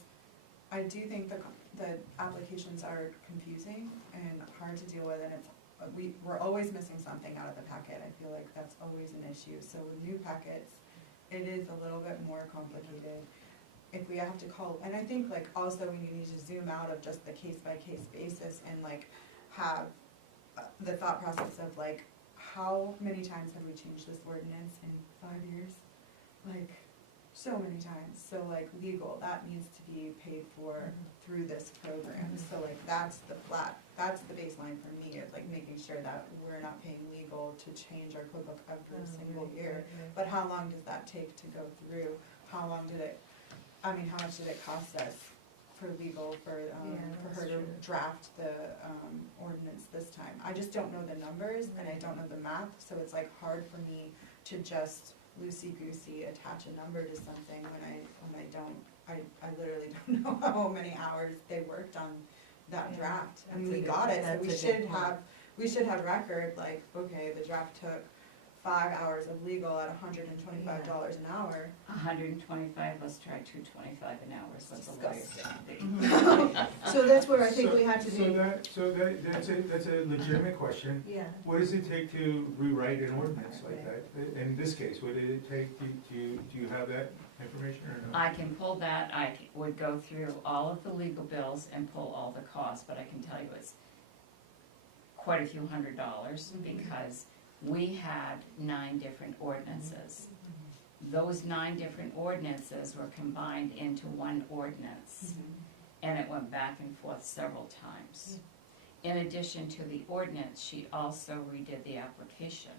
I do think the applications are confusing and hard to deal with, and we're always missing something out of the packet, I feel like that's always an issue, so with new packets, it is a little bit more complicated. If we have to call, and I think like also we need to zoom out of just the case-by-case basis and like have the thought process of like, how many times have we changed this ordinance in 5 years? Like, so many times, so like legal, that needs to be paid for through this program, so like that's the baseline for me, is like making sure that we're not paying legal to change our code book every single year. But how long does that take to go through? How much did it cost us for legal, for her that's to true. draft the ordinance this time? I just don't know the numbers and I don't know the math, so it's like hard for me to just loosey-goosey attach a number to something when I literally don't know how many hours they worked on that Yeah, draft. I that's mean, a we good- got it, so that's we a good should point. have record, like, okay, the draft took 5 hours of legal at $125 an hour. 125, let's try 225 an hour, so that's a lawyer. Disgusting. so that's where I think we have to So be, that's a legitimate question. Yeah. What does it take to rewrite an ordinance like that? In this case, what did it take, do you have that information or no? I can pull that, would go through all of the legal bills and pull all the costs, but I can tell you it's quite a few $100s, because we had 9 different ordinances. Those 9 different ordinances were combined into one ordinance, and it went back and forth several times. In addition to the ordinance, she also redid the application.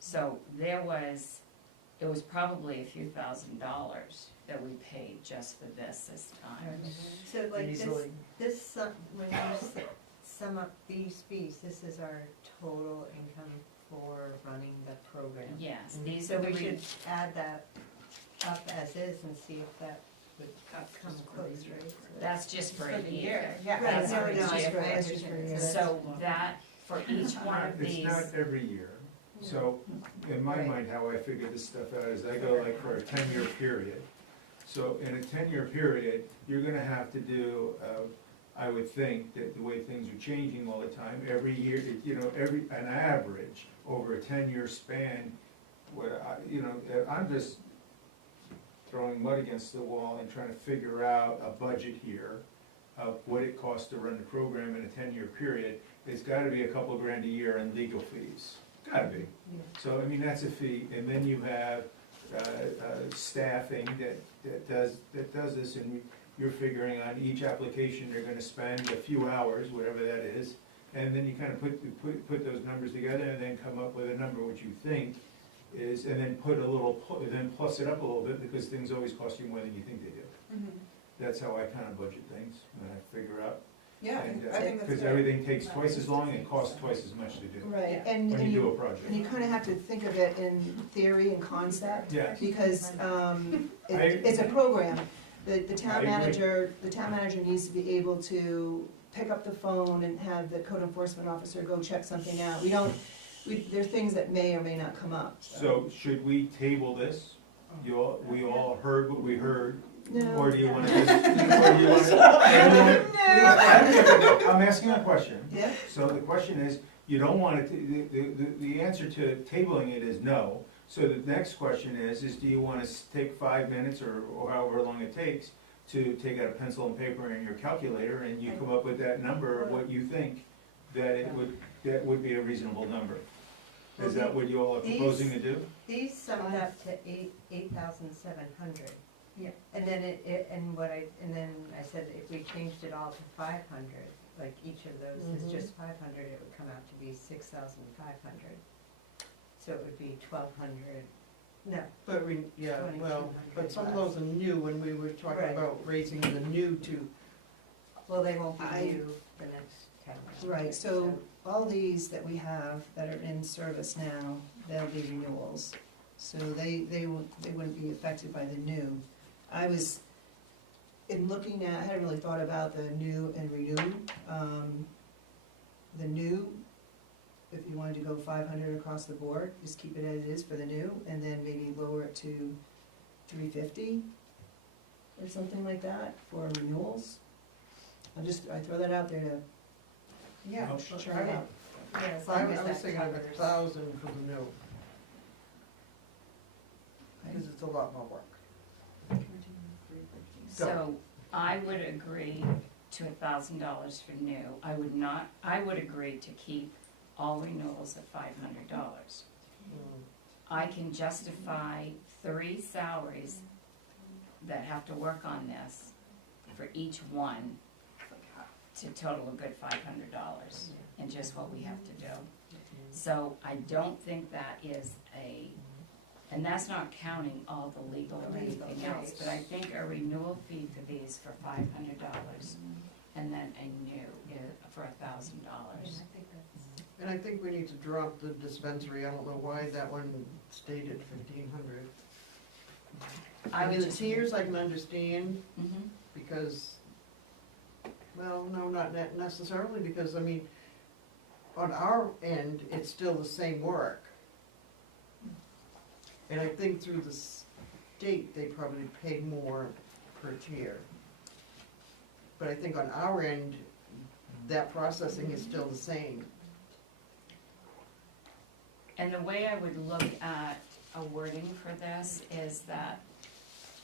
So it was probably a few $1,000s that we paid just for this time. So like Easily. when you sum up these fees, this is our total income for running the program. Yes, these So are the we should add that up as is and see if that would come close, right? So that's just for For a the year. year, yeah. Right, That's no, for no, the year. I understand. Yeah. So that for each one of It's these. not every year. So, in my Right. mind, how I figure this stuff out is I go like for a 10-year period. So in a 10-year period, you're gonna have to do, I would think that the way things are changing all the time, every year, an average over a 10-year span, I'm just throwing mud against the wall and trying to figure out a budget here of what it costs to run the program in a 10-year period. It's gotta be a couple of grand a year in legal fees, gotta be. So, I mean, that's a fee, and then you have staffing that does this, and you're figuring on each application, they're gonna spend a few hours, whatever that is, and then you kind of put those numbers together and then come up with a number which you think is, and then then plus it up a little bit, because things always cost you more than you think they do. Mhm. That's how I kind of budget things, when I figure out. Yeah, I think that's Because good. everything takes twice as long and costs twice as much to do, Right, when and you do you, a project. and you kind of have to think of it in theory and concept, Yes. because I- it's a program. The I town agree. manager needs to be able to pick up the phone and have the code enforcement officer go check something out. There are things that may or may not come up, So should we table this? We all heard what we heard, No. or do you wanna just, or do you wanna? I'm asking a question. Yeah, So the question is, you don't want it, the answer to tabling it is no. So the next question is do you wanna take 5 minutes or however long it takes to take out a pencil and paper and your calculator and you come up with that number of what you think that would be a reasonable number? Is that what you all are proposing to do? These summed up to 8,700. Yeah. And then and then I said if we changed it all to 500, like each of those is just 500, it would come out to be 6,500. So it would be 1,200, no, But but some of those are new, when we were talking Right. about raising the new to, well, they won't be I- new the next time. right, so all these that we have that are in service now, they'll be renewals. So they wouldn't be affected by the new. I was, in looking at, I hadn't really thought about the new and renew. The new, if you wanted to go 500 across the board, just keep it as it is for the new, and then maybe lower it to 350 or something like that for renewals. I throw that out there to Yeah. No. try it out. Yeah, as I long as was that thinking of covers. 1,000 for the new, because it's a lot more work. So I would agree to $1,000 for new. I would agree to keep all renewals at $500. I can justify 3 salaries that have to work on this for each one to total a good $500 in just what we have to do. So I don't think that is and that's not counting all the legal or anything else, but I think a renewal fee for these for $500 and then a new for $1,000. And I think we need to drop the dispensary, I don't know why that one stayed at 1,500. I mean, the tiers I can understand, Mhm. because, well, no, not necessarily, because, I mean, on our end, it's still the same work. And I think through the state, they probably pay more per tier. But I think on our end, that processing is still the same. And the way I would look at a wording for this is that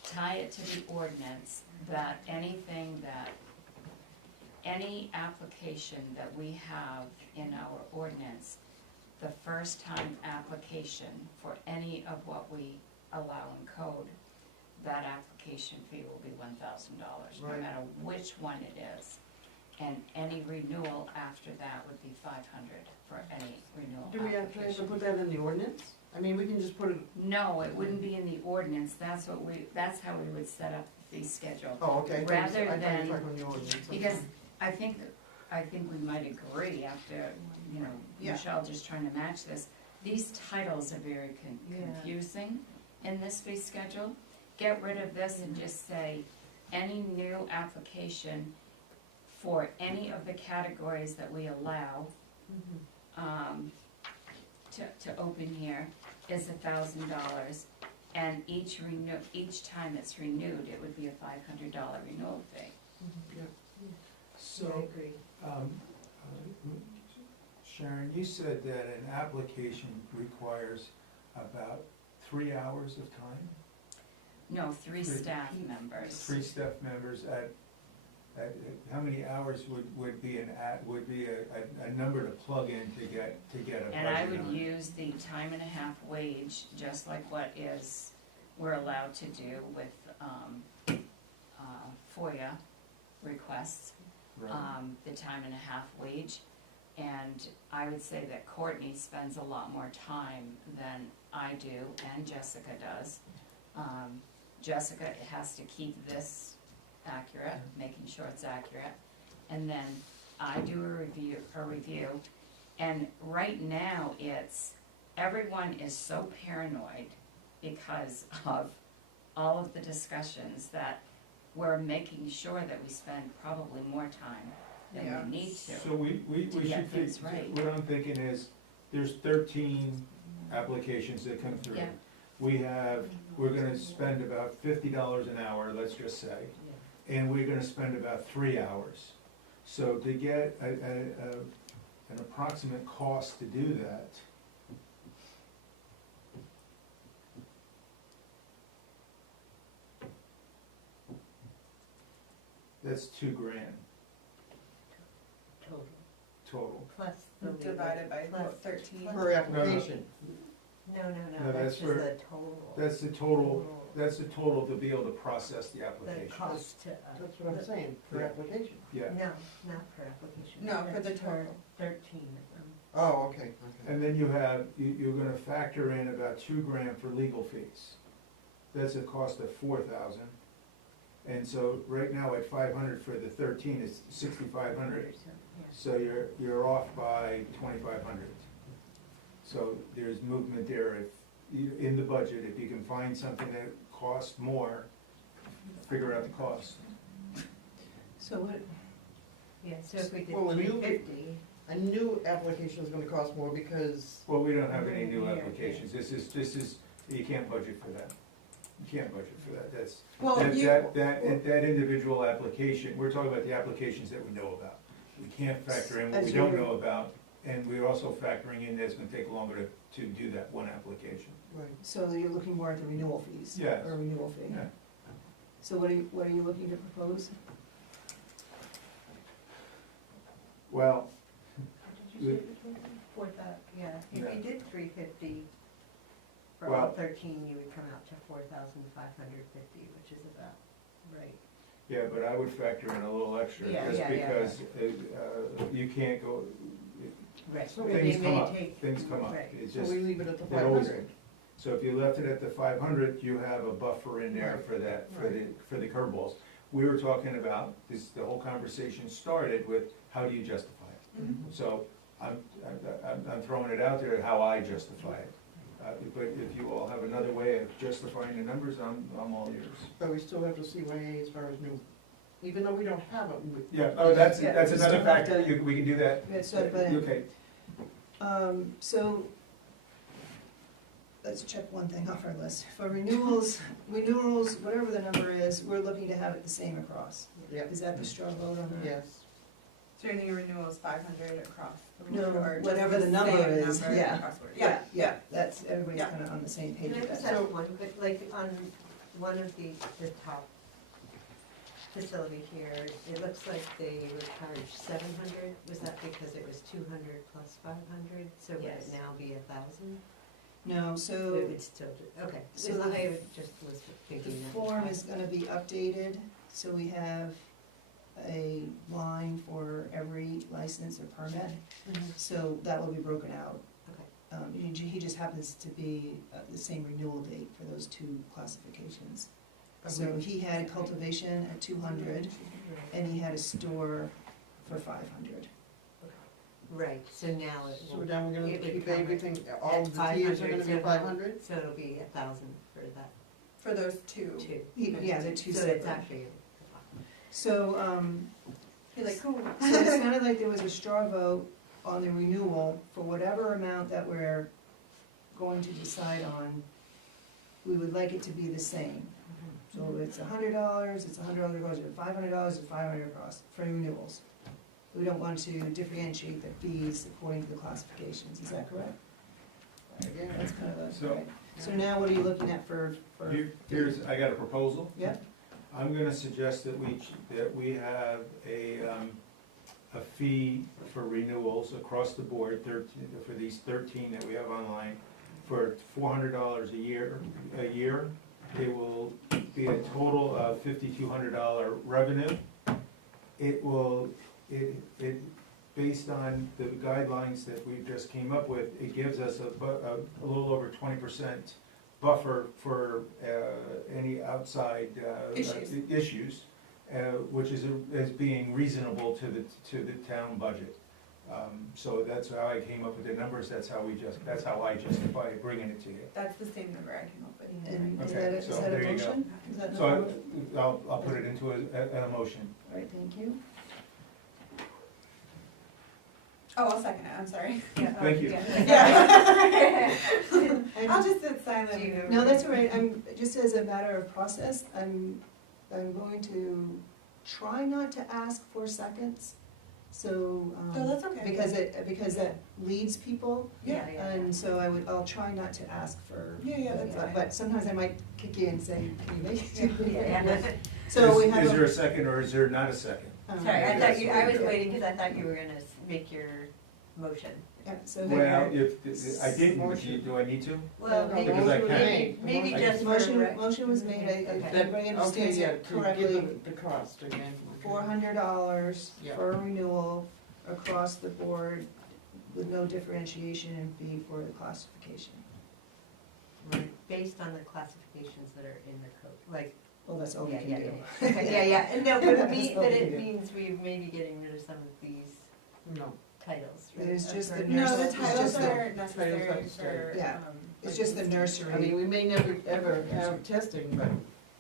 tie it to the ordinance, that any application that we have in our ordinance, the first time application for any of what we allow in code, that application fee will be $1,000, no Right. matter which one it is. And any renewal after that would be $500 for any renewal Do we have to application. put that in the ordinance? I mean, we can just put it, No, it wouldn't be in the ordinance, that's how we would set up the fee schedule. oh, okay. Rather I thought you were than- talking about the ordinance. Because I think we might agree after, Yeah. Michelle just trying to match this, these titles are very confusing in this fee schedule. Get rid of this and just say, any new application for any of the categories that we allow to open here is $1,000. And each time it's renewed, it would be a $500 renewal fee. I So, agree. Sharon, you said that an application requires about 3 hours of time? No, 3 Three. staff members. 3 staff members at how many hours would be a number to plug in to get a budget And I would on? use the time and a half wage, just like what we're allowed to do with FOIA requests, Right. the time and a half wage. And I would say that Courtney spends a lot more time than I do, and Jessica does. Jessica has to keep this accurate, making sure it's accurate. And then I do a review. And right now, everyone is so paranoid because of all of the discussions that we're making sure that we spend probably more time than Yeah. we need to. So we to should get think, things right. what I'm thinking is, there's 13 applications that come through. Yeah. We're gonna spend about $50 an hour, let's just say, and we're gonna spend about 3 hours. So to get an approximate cost to do that, that's $2,000 Total, total. plus the legal. Divided by plus- what, 13? Per application. No, No, that's that's just for- the total. That's the total to be able to process the The application. cost to us. That's what I'm saying, per Yeah. application. Yeah, No, not per application. No, for the That's total. 13 of them. Oh, okay, okay. and then you're gonna factor in about $2,000 for legal fees. That's a cost of 4,000. And so right now at 500 for the 13 is 6,500. So you're off by 2,500. So there's movement there in the budget, if you can find something that costs more, figure out the cost. So what, Yeah, so if we did Well, a new- 350, A new application is gonna cost more because, Well, we don't have any new Yeah, yeah. applications, this is, you can't budget for that. You can't budget for that, that's, Well, that individual application, we're talking about the applications that we know about. We can't factor in what we As don't you're- know about, and we're also factoring in that it's gonna take longer to do that one application. right, so you're looking more at the renewal fees? Yes. Or renewal fee? Yeah. So what are you looking to propose? Well, did you say it was for that? Yeah, if Yeah. you did 350 for Well- all 13, you would come out to 4,550, which is about right. yeah, but I would factor in a little extra, Yeah, just yeah, yeah, because you can't go, Right. So But things they come may up, take- things come up. Right. It's so just, we leave it at the it five always- hundred. so if you left it at the 500, you have a buffer in there Right. for that, Right. for the curveballs. We were talking about, the whole conversation started with, how do you justify it? Mhm. So I'm throwing it out there, how I justify it. But if you all have another way of justifying the numbers, I'm all yours. But we still have to see CYA as far as new, even though we don't have them. Yeah, oh, that's Yeah, another still have factor, to- we can do that. Yeah, so, but- Okay, So, let's check one thing off our list. For renewals, whatever the number is, we're looking to have it the same across. Yep, Is that the straw vote on that? yes. So you're thinking renewal is 500 across the No, board, or just whatever the number same is, number yeah. across the board? Yeah, that's, everybody's Yeah. kind of on the same page Can I with just that. ask one quick, like, on one of the top facility here, it looks like they were charged 700, was that because it was 200 plus 500? So would Yes. it now be 1,000? No, It so would still, okay, So so the- I just was the thinking that. form is gonna be updated, so we have a line for every license or permit, Mhm. so that will be broken out. Okay. He just happens to be the same renewal date for those two classifications. So he had cultivation at 200, and he had a store for 500. Right, so now it So will, now we're gonna It would keep come everything, at all the tiers are 500, gonna so be now- 500? so it'll be 1,000 for that For those two. too. Yeah, the two So it's separate. actually, So, You're like, cool. so it sounded like there was a straw vote on the renewal, for whatever amount that we're going to decide on, we would like it to be the same. So it's $100, it's $100 across, or $500, it's $500 across for renewals. We don't want to differentiate the fees according to the classifications, is that correct? Yeah. That's kind of a, So- right. So now what are you looking at for? Here's, I got a proposal. Yep, I'm gonna suggest that we have a fee for renewals across the board, for these 13 that we have online, for $400 a year. It will be a total of $5,200 revenue. Based on the guidelines that we just came up with, it gives us a little over 20% buffer for any outside issues, which is being reasonable to the town budget. So that's how I came up with the numbers, that's how I justify bringing it to you. That's the same number I came up with. and is Okay, that, is so that a there you go. motion? Is that So number? I'll put it into a motion. All right, thank you. Oh, I'll second it, I'm sorry. Thank you. Yeah. And- I'll just sit silent. No, that's all right, just as a matter of process, I'm going to try not to ask for seconds, so, No, that's okay. because that leads people, Yeah, and so I'll try not to ask for. Yeah, that's fine. But sometimes I might kick you and say, can you make it? Yeah. So we have. Is there a second or is there not a second? Sorry, I thought I was yeah. waiting because I thought you were gonna make your motion. Yeah, so. Well, if I didn't, do I need to? Well, No, maybe, because I can't. maybe I- just for. Motion was made, Okay. everybody understands Okay, yeah, it to give correctly. them the cost again. $400 Yeah. for a renewal across the board with no differentiation in fee for the classification. Right. Based on the classifications that are in the code, like. Well, that's all we Yeah, can yeah, do. yeah, and no, but it That's all we it do. means we're maybe getting rid of some of these No, titles. right? It's just the No, the It's titles just the- are necessary titles for, Yeah. It's just the I mean, nursery. we may never, ever have testing, but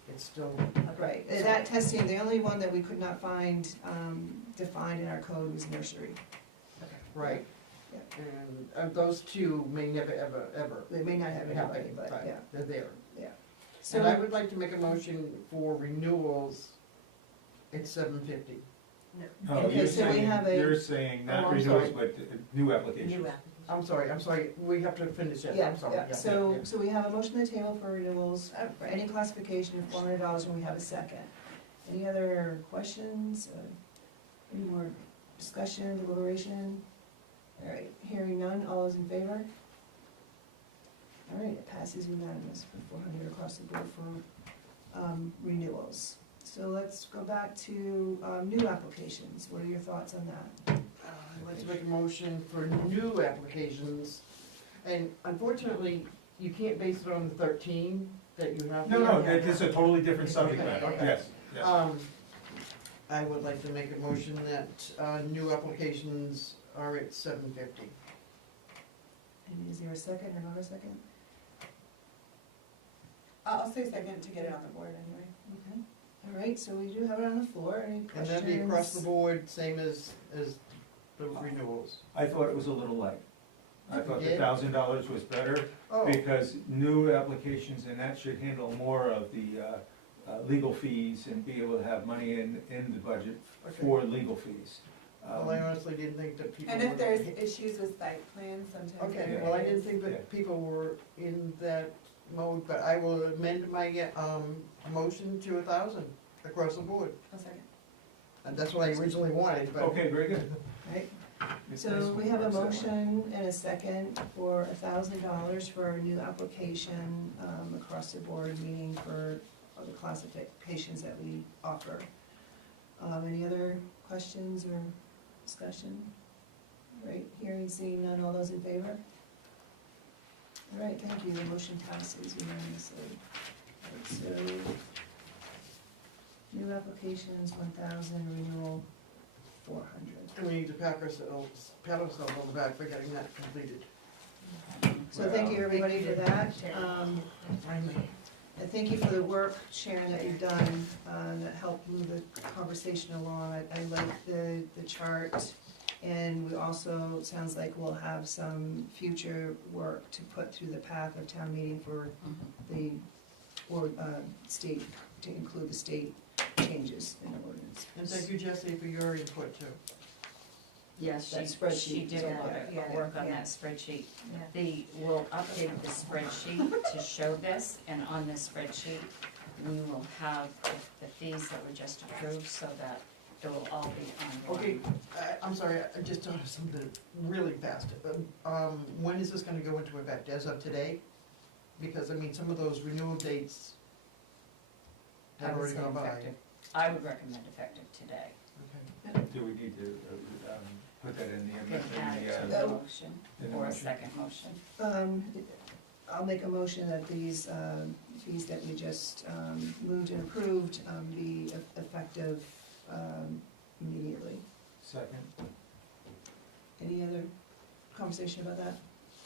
it's still, Right, that testing, the only one that we could not find defined in our code was nursery. right. Yeah. And those two may never, ever They may not have anybody, happen, but but yeah. they're there. So, And I would like to make a motion for renewals at $750. No. No, Okay, you're so we saying, have a- you're saying Oh, not I'm renewals, sorry. but new applications. New application. I'm sorry, we have to finish it, yeah, I'm sorry. yeah, so we have a motion on the table for renewals, for any classification of $400, and we have a second. Any other questions, any more discussion, deliberation? All right, hearing none, all those in favor? All right, it passes unanimous for $400 across the board for renewals. So let's go back to new applications, what are your thoughts on that? Let's make a motion for new applications, and unfortunately, you can't base it on the 13 that you have. No, here. it's a totally different subject Okay, matter, okay. yes, yes. I would like to make a motion that new applications are at $750. And is there a second or not a second? I'll say second to get it on the board anyway. Okay, all right, so we do have it on the floor, any And questions? that'd be across the board, same as the renewals. I thought it was a little light. I thought the Yeah. $1,000 was better, Oh, because new applications, and that should handle more of the legal fees and be able to have money in the budget okay. for legal fees. Well, I honestly didn't think that people. And if would- there's issues with site plans, sometimes Okay, there well, I didn't is. think Yeah. that people were in that mode, but I will amend my, motion to 1,000 across the board. I'll second. And that's what I originally wanted, but. Okay, very good. Right, It's so nice we when it have a works that way. motion and a second for $1,000 for a new application across the board, meaning for all the classifications that we offer. Any other questions or discussion? Right, hearing, seeing none, all those in favor? All right, thank you, the motion passes unanimously. Right, so, new applications, 1,000, renewal, 400. And we need to pat ourselves on the back for getting that completed. So thank you, everybody, for that. Sharon. And thank you for the work, Sharon, that you've done, that helped move the conversation along. I like the chart And we also, it sounds like we'll have some future work to put through the path of town meeting for the, or, state, to include the state changes in the ordinance. And thank you, Jesse, for your input too. Yes, That she spreadsheet did a is lot all of yeah, work on yeah. that spreadsheet. Yeah. We'll update the spreadsheet to show this, and on this spreadsheet, we will have the fees that were just approved, so that it will all be on one. Okay, I'm sorry, I just thought of something really fast. When is this gonna go into effect, as of today? Because, I mean, some of those renewal dates I have would already say gone by. effective. I would recommend effective today. Okay. Do we need to, put that in the, Can add it to in the the, motion, in the or a motion? second motion. I'll make a motion that these fees that we just moved and approved be effective immediately. Second. Any other conversation about that?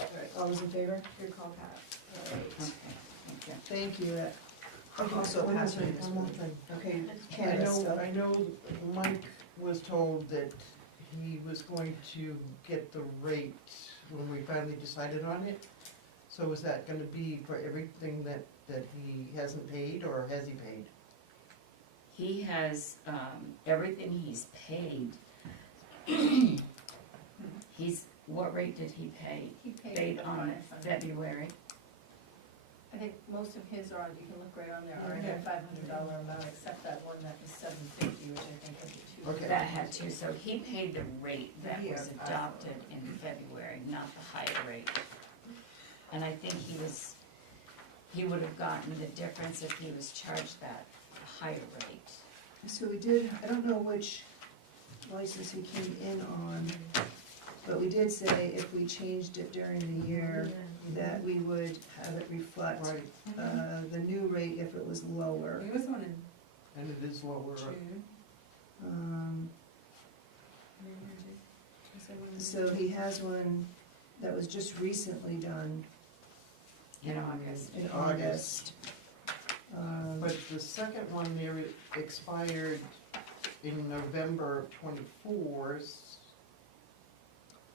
All right, all those in favor? Your call, Pat. All right, Okay, thank you. thank you. Also One more pass me thing, this one more one. thing. Okay, I cannabis stuff. know Mike was told that he was going to get the rate when we finally decided on it. So is that gonna be for everything that he hasn't paid, or has he paid? He has, everything he's paid. What rate did he pay? He Paid on February. I think most of his are, you can look right on there, are in a $500 amount, except that one that was $750, which I think had the two. Okay. That had to, so he paid the rate that Yeah. was adopted in February, not the higher rate. And I think he would have gotten the difference if he was charged that higher rate. So we did, I don't know which license he came in on, but we did say if we changed it during the year, that we would have it reflect Right, the new rate if it was lower. There was one in and it is lower. June. Um, Was there one in So he has one that was just recently done In August. in August. August. But the second one there expired in November of '24.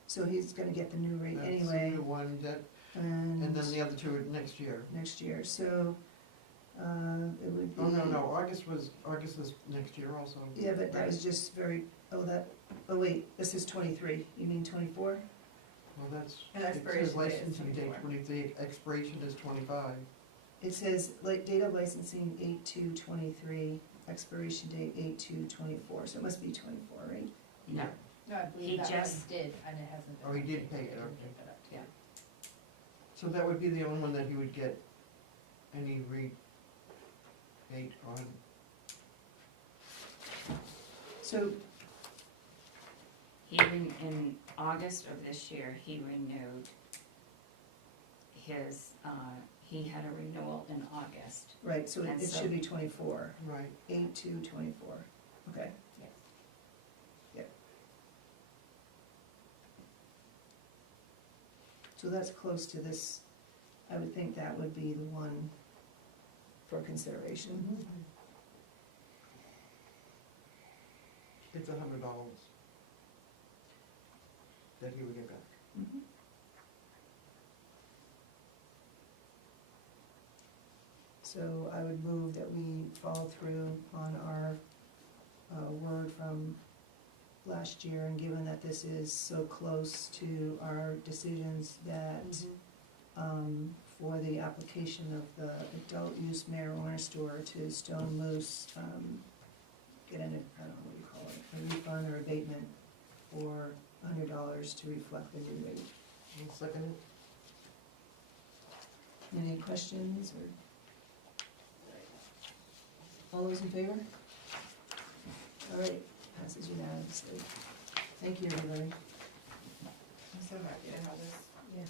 So he's gonna get the new rate That's anyway, the one that, and and then the other two are next year. next year, so, it would be. Oh, no, August is next year also. Yeah, but that was just very, oh wait, this is 23, you mean 24? Well, that's, And it expiration says date is licensing date 24. 23, expiration is 25. It says, like, date of licensing 8/2/23, expiration date 8/2/24, so it must be 24, right? No, No, I He believe that one just- did, and it hasn't been. Oh, he did updated. pay it, I didn't okay. pick that up. yeah. So that would be the only one that he would get any rebate on. So, In August of this year, he renewed his, he had a renewal in August. right, so And it so- should be 24, Right. 8/2/24, okay. Yes. Yep. So that's close to this, I would think that would be the one for consideration. It's $100 that he would get back. Mhm. So I would move that we follow through on our word from last year, and given that this is so close to our decisions that for the application of the adult use marijuana store to Stone Moose, get an, I don't know what you call it, a refund or abatement for $100 to reflect the new rate. I'll second it. Any questions or? All those in favor? All right, passes unanimously. Thank you, everybody. I'm so happy to have this. Yeah.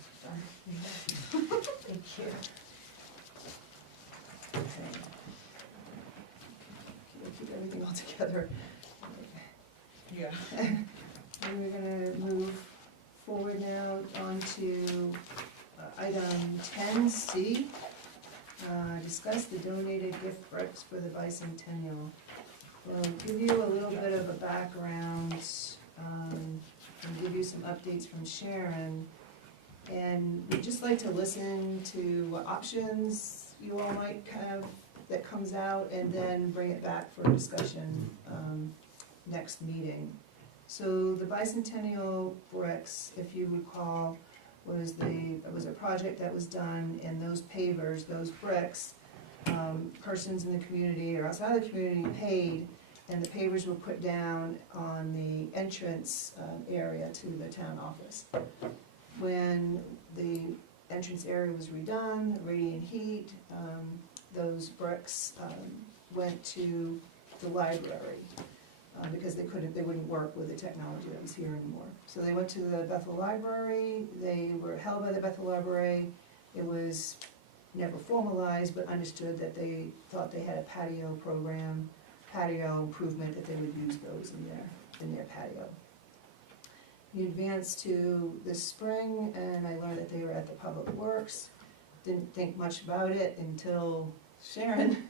Thank you. Okay. Keep everything all together. Yeah. And we're gonna move forward now on to item 10C. Discuss the donated gift bricks for the bicentennial. We'll give you a little bit of a background from you some updates from Sharon. And we'd just like to listen to what options you all might have that comes out, and then bring it back for discussion, next meeting. So the bicentennial bricks, if you recall, it was a project that was done, and those pavers, those bricks, persons in the community or outside the community paid, and the pavers were put down on the entrance area to the town office. When the entrance area was redone, radiant heat, those bricks went to the library because they wouldn't work with the technology that was here anymore. So they went to the Bethel Library, they were held by the Bethel Library. It was never formalized, but understood that they thought they had a patio improvement, that they would use those in their patio. We advanced to this spring, and I learned that they were at the Public Works. Didn't think much about it until Sharon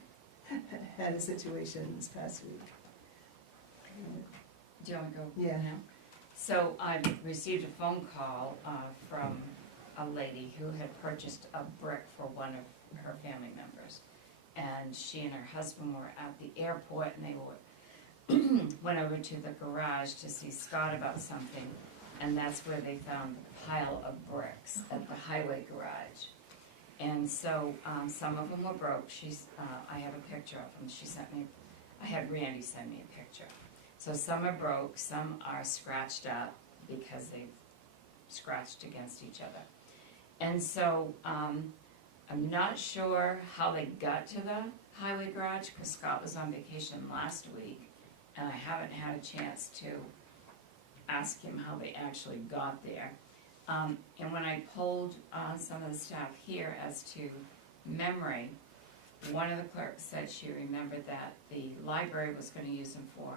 had a situation this past week. Do you want to go Yeah. now? So I received a phone call from a lady who had purchased a brick for one of her family members. And she and her husband were at the airport, and they went over to the garage to see Scott about something. And that's where they found the pile of bricks at the highway garage. And so some of them were broke. I have a picture of them. I had Randy send me a picture. So some are broke, some are scratched up because they've scratched against each other. And so I'm not sure how they got to the highway garage, because Scott was on vacation last week, and I haven't had a chance to ask him how they actually got there. And when I polled some of the staff here as to memory, one of the clerks said she remembered that the library was going to use them for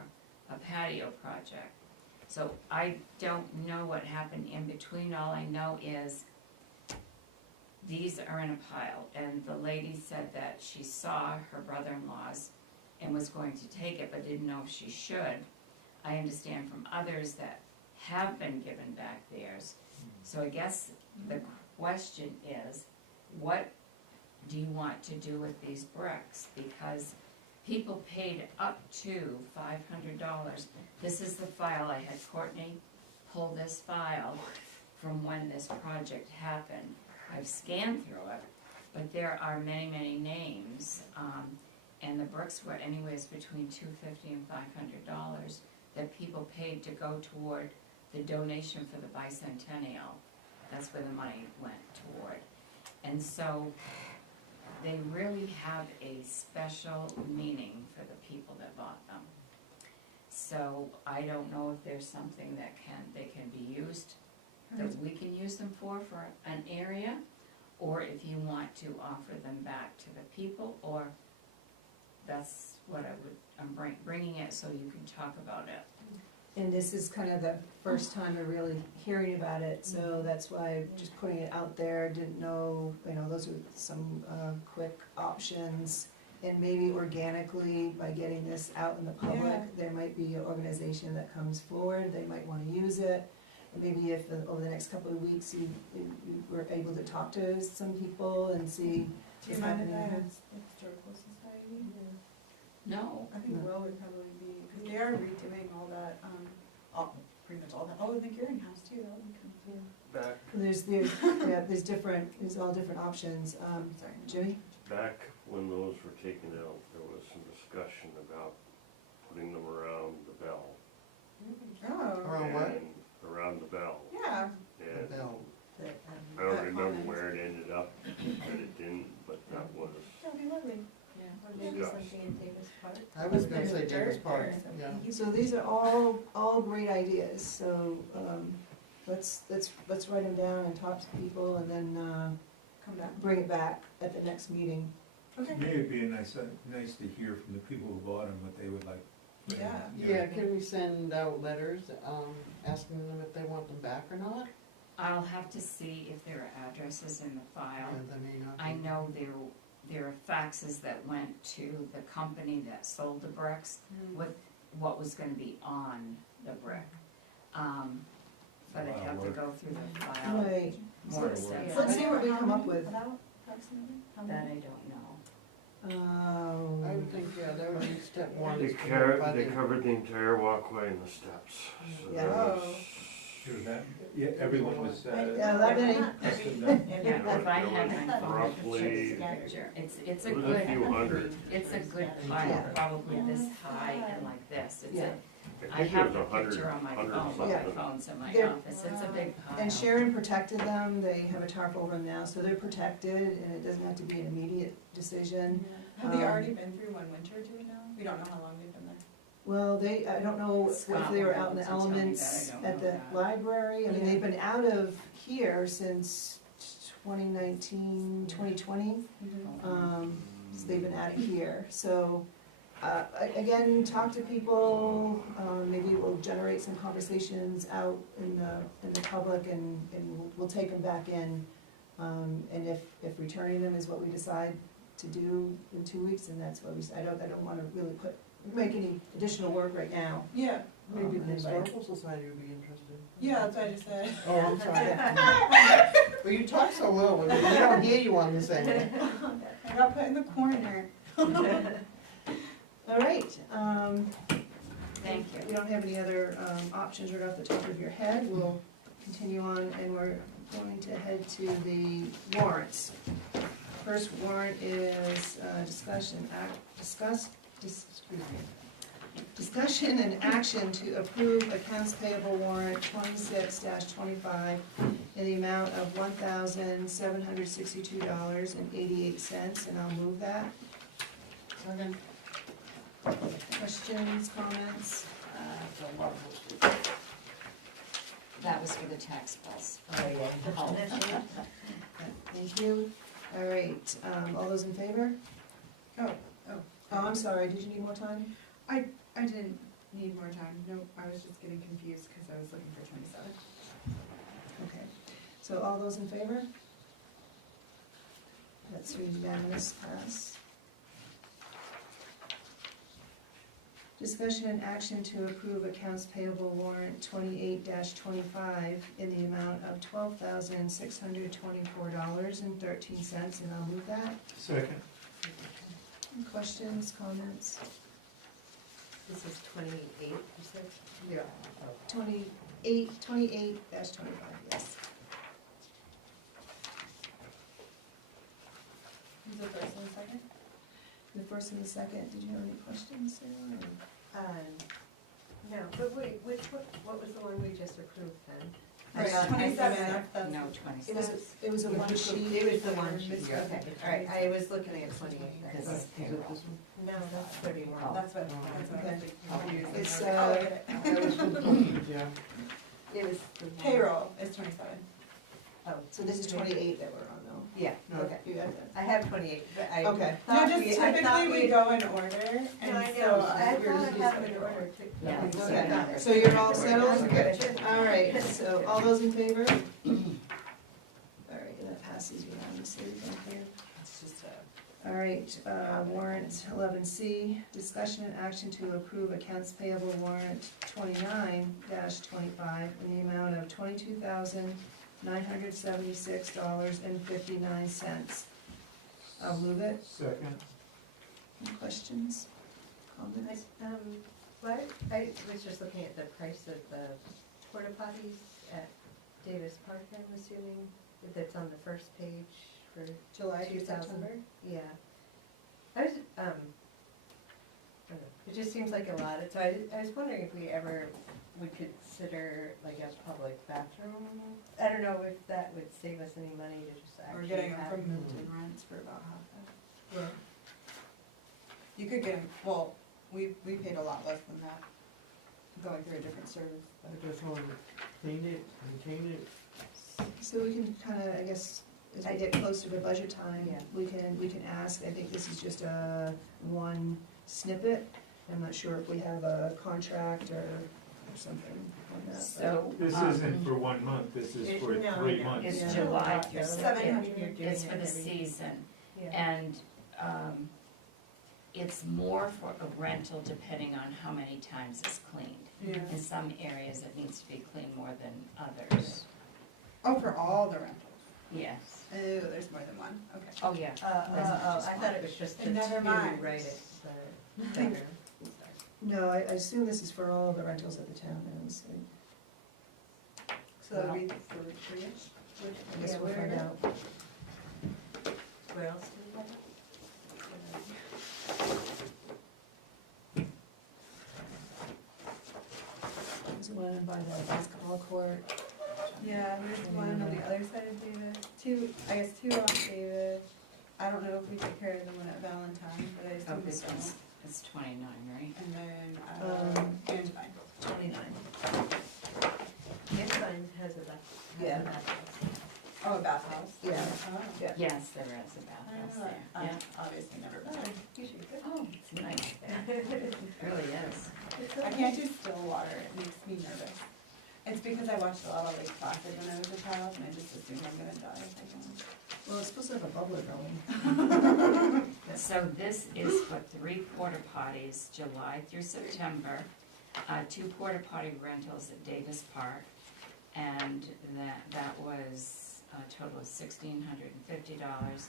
a patio project. So I don't know what happened in between. All I know is these are in a pile, and the lady said that she saw her brother-in-law's and was going to take it, but didn't know if she should. I understand from others that have been given back theirs. So I guess the question is, what do you want to do with these bricks? Because people paid up to $500. This is the file. I had Courtney pull this file from when this project happened. I've scanned through it, but there are many, many names, and the bricks were anyways between $250 and $500 that people paid to go toward the donation for the bicentennial. That's where the money went toward. And so they really have a special meaning for the people that bought them. So I don't know if there's something that they can be used, that we can use them for an area, or if you want to offer them back to the people, or that's what I'm bringing it so you can talk about it. And this is kind of the first time we're really hearing about it, so that's why just putting it out there, didn't know, those are some quick options. And maybe organically, by getting this out in the public, Yeah. there might be an organization that comes forward, they might wanna use it. And maybe if over the next couple of weeks, you were able to talk to some people and see Do you what's mind if happening I here. ask the Historical Society? No. I think No. Will would probably be, because they are redoing all that, pretty much all that. Oh, the Gearing House too, that would be kind of cool. Back, There's all different options. Sorry. Jimmy? back when those were taken out, there was some discussion about putting them around the bell. Oh, Around what? And around the bell. yeah. The And bell. I don't remember where it ended up, but it didn't, but that was, That'd be lovely. Yeah. Or maybe Gosh. something in Davis Park. I was gonna say There's Davis dirt Park, there. yeah. So these are all great ideas, so, let's write them down and talk to people, and then, Come back. bring it back at the next meeting. Okay. Maybe it'd be nice to hear from the people who bought them, what they would like. Yeah. Yeah, can we send out letters, asking them if they want them back or not? I'll have to see if there are addresses in the file. Yeah, they may not be. I know there are faxes that went to the company that sold the bricks with what was gonna be on the brick. But I'd have to go through the file Right, more steps. let's see what we come up with. About approximately? How That many? I don't know. I would think, yeah, that would be step one. They is to notify they the- covered the entire walkway and the steps. So Yeah. there was- Oh. Sure, that, yeah, everyone was, Yeah, that many. less than And that. Yeah, there if I was had my phone, I could show roughly- you the picture. It's a There was good, a few hundred. it's a good Yeah. pile, probably this high and like this. It's Yeah. I think have there the was 100 picture on my phone, but Yeah. my phone's in my They're- office. It's a big pile. And Sharon protected them, they have a tarp over them now, so they're protected, and it doesn't have to be an immediate decision. Have they Um, already been through one winter, do we know? We don't know how long they've been there. Well, I don't know if Scott they were will out in be the able to tell me elements that. I don't at know the that. library, I mean, Yeah. they've been out of here since 2019, 2020. So they've been out of here, so, again, talk to people, maybe we'll generate some conversations out in the public, and we'll take them back in. And if returning them is what we decide to do in 2 weeks, then that's what I don't wanna really make any additional work right now. Yeah, Maybe the Anybody. historical society would be interested. yeah, that's what I just said. Oh, I'm sorry. Well, you talk so low, we don't hear you on this end. I got put in the corner. All right, Thank if you. you don't have any other options right off the top of your head, we'll continue on, and we're going to head to the warrants. First warrant is discussion and action to approve accounts payable warrant 26-25 in the amount of $1,762.88, and I'll move that. Second. Questions, comments? That was for the tax bills. Oh, yeah. Oh. Thank you. All right, all those in favor? Oh, Oh, I'm sorry, did you need more time? I didn't need more time. No, I was just getting confused because I was looking for 27. Okay, so all those in favor? That's unanimous pass. Discussion and action to approve accounts payable warrant 28-25 in the amount of $12,624.13, and I'll move that. Second. Questions, comments? This is 28, you said? Yeah. 28-25, yes. Who's the first and second? The first and the second, did you have any questions, Sarah? No, but wait, what was the one we just approved then? Right, I 27. thought- No, It 27. was, it was a one sheet. It was the one sheet, Yeah. okay, all right, I was looking at 28. This That's- is payroll. No, that's 31. Oh. That's what I Okay. was confused. It's, I'll get it. That was for the cookies, yeah. It was the one. Payroll is 27. Oh, So this is 28 that we're on though. yeah, No. okay. You got that? I have 28, but I Okay. No, thought just I thought typically we go in order, No, and I so know, I yours thought I is had them in separate. order too. Yeah. Okay, so you're all settled? I'm good. All right, so all those in favor? All right, and that passes unanimously, thank you. It's just All right, warrant 11C, discussion and action to approve accounts payable warrant 29-25 in the amount of $22,976.59. I'll move it. Second. Any questions, comments? I was just looking at the price of the porta potties at Davis Park, I'm assuming, that's on the first page for July to 2000. September? Yeah. I was, I don't know, it just seems like a lot, so I was wondering if we ever would consider like a public bathroom. I don't know if that would save us any money to just We're actually getting them have. from Milton Rents for about half that. Yeah. You could get them, well, we paid a lot less than that, going through a different service, I but. just want to clean it, maintain it. So we can kind of, I guess, as we get closer to budget time, Yeah. we can ask, I think this is just a one snippet. I'm not sure if we have a contract or something on that. but- So, This isn't for 1 month, this is for No, I 3 know. months. it's Yeah. July through Yeah. September. You're doing It's it for the every- season. Yeah. And it's more for a rental depending on how many times it's cleaned. Yeah. In some areas, it needs to be typically more than others. Oh, for all the rentals? Yes. Oh, there's more than one, okay. Oh, yeah. I thought it was just the two, Never mind. right, the bedroom. No, I assume this is for all the rentals at the town owns. So that would be for three-ish? I guess Yeah, we'll where find is- out. Where else do we have it? There's one by the basketball court. Yeah, there's one on the other side of Davis, two off Davis. I don't know if we take care of the one at Valentine, but I Oh, assume we this don't. one's, it's 29, right? And then, Um, Angevine. 29. Angevine has a bath. Yeah. Oh, a bathhouse? Yeah. Oh. Yeah. Yes, there is a bathhouse there, I yeah. obviously never been. You should go. Oh, it's nice there. It really is. I can't do still water, it makes me nervous. It's because I watched a lot of Lake Placid when I was a child, and I just assume I'm gonna die if I don't. Well, it's supposed to have a bubbler going. So this is for 3 porta potties, July through September, 2 porta potty rentals at Davis Park, and that was a total of $1,650,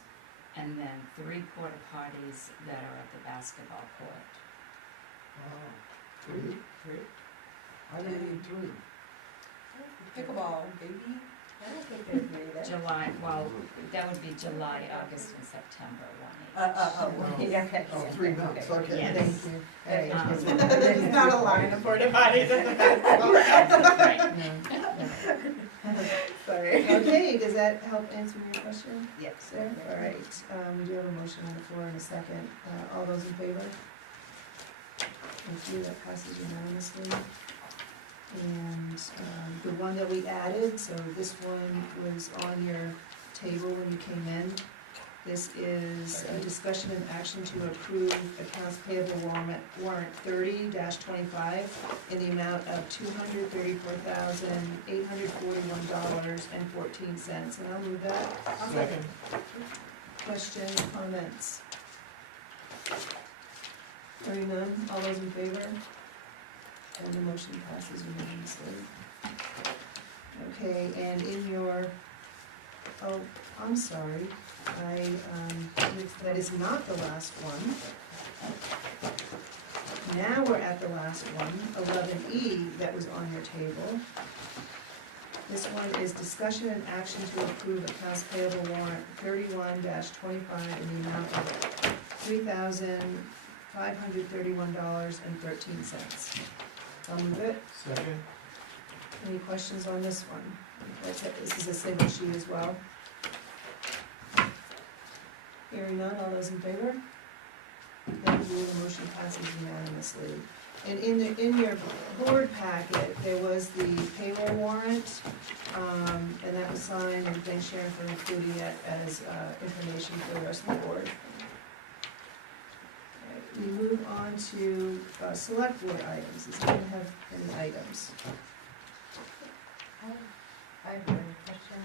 and then 3 porta potties that are at the basketball court. Wow. Three? I didn't need 3. Pickleball, baby. I don't think there's many there. July, well, that would be July, August, and September, 1 each. Okay. Oh, 3 months, okay. Yes. Thank you. Hey, There's not a line of porta potties at the basketball. Right. no. Sorry. Okay, does that help answer your question? Yes. Sarah? All right, we do have a motion on the floor in a second. All those in favor? Thank you, that passes unanimously. And the one that we added, so this one was on your table when you came in. This is a discussion and action to approve accounts payable warrant 30-25 in the amount of $234,841.14. And I'll move that. Second. Questions, comments? Hearing none, all those in favor? And the motion passes unanimously. Okay, and in your, oh, I'm sorry, that is not the last one. Now we're at the last one, 11E, that was on your table. This one is discussion and action to approve accounts payable warrant 31-25 in the amount of $3,531.13. I'll move it. Second. Any questions on this one? This is a single sheet as well. Hearing none, all those in favor? Thank you, the motion passes unanimously. And in your board packet, there was the payroll warrant, and that was signed, and thanks Sharon for including it as information for the rest of the board. We move on to select board items. Does anyone have any items? I have one question.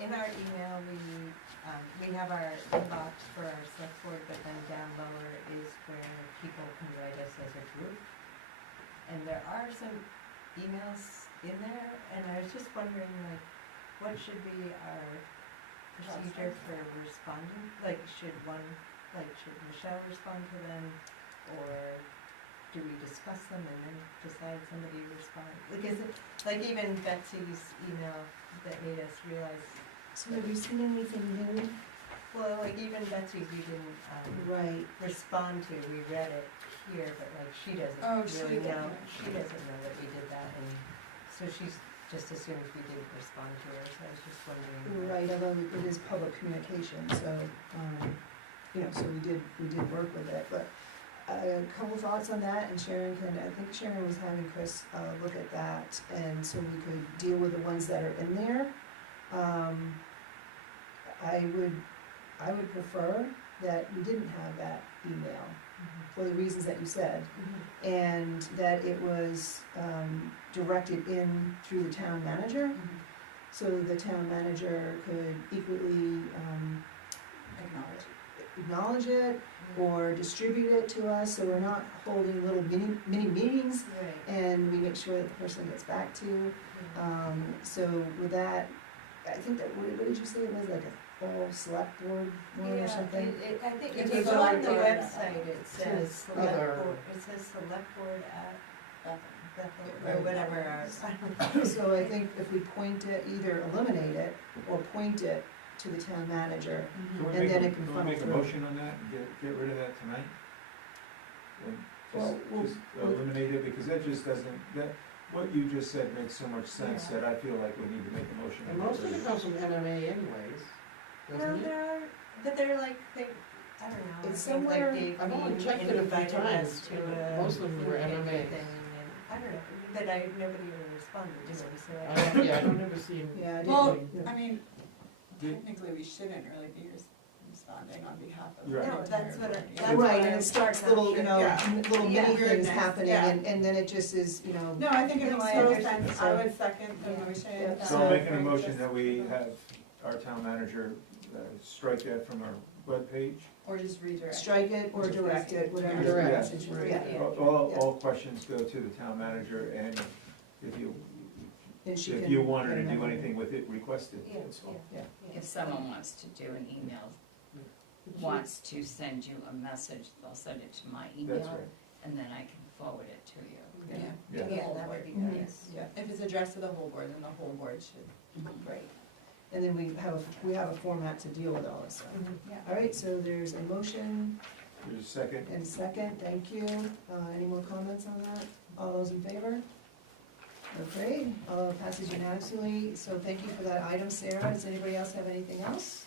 In our email, we have our inbox for our select board, but then down lower is where people can write us as a group. And there are some emails in there, and I was just wondering, like, what should be our procedure for responding? Like, should Michelle respond to them, or do we discuss them and then decide somebody responds? Like, is it, like even Betsy's email that made us realize, So have you seen anything new? well, like even Betsy's we didn't, Right. respond to, we read it here, but like she doesn't Oh, she really know, didn't. she doesn't know that we did that, and so she's just assumed we didn't respond to her, so I was just wondering. Right, although it is public communication, so, so we did work with it, but a couple thoughts on that, and Sharon I think Sharon was having Chris, look at that, and so we could deal with the ones that are in there. I would prefer that we didn't have that email, for the reasons that you said, and that it was, directed in through the town manager, so the town manager could equally, Acknowledge. acknowledge it, or distribute it to us, so we're not holding little mini meetings, Right. and we make sure that the person gets back to. So with that, I think that, what did you say, it was like a fall select board one or something? I think It's if you a go on the select board. website, it says select Either- board, it says select board at Bethel, Right. or whatever our. So I think if we point it, either eliminate it or point it to the town manager, Can we and make then a- it can we funnel make a through. motion on that and get rid of that tonight? And Well, we'll- just eliminate it, because that just doesn't, what you just said makes so much sense Yeah. that I feel like we need to make a motion. And most of it comes from MMA anyways, Well, doesn't it? there are, but they're like, I don't know. It's I think like somewhere- they've I've only been checked it a few invited times, us to but a most of them were food pantry MMA. thing, and I don't know, but nobody even responded to them, so I I. don't, yeah, I don't ever see him. Yeah, I Well, didn't, I mean, Did- technically, we shouldn't really be responding on behalf of. Right. the No, that's entire what board. I- right, and it starts little, you know, Yeah. little Yeah. mini things Weirdness, happening, yeah. and then it just is, you know. No, I think it No, makes I total understand. sense, I would second the Yeah. motion. So I'm making a Frank motion just- that we have our town manager strike that from our webpage. Or just redirect. Strike it or direct it, whatever. Direct. the message is. Yeah. All questions go to the town manager, and And she if can you want her to get do another- anything with it, request it, Yeah, that's all. yeah, yeah. If someone wants to do an email, wants to send you a message, they'll send it to my That's email, right, and then I can forward it to you. Yeah. yeah. The Yeah, whole that would board. be Mhm. nice. Yeah, if it's addressed to the whole board, then the whole board should. Right. And then we have a format to deal with all this stuff. Mhm. All right, so there's a motion There's a second. and second, thank you. Any more comments on that? All those in favor? Okay, passes unanimously, so thank you for that item, Sarah. Does anybody else have anything else?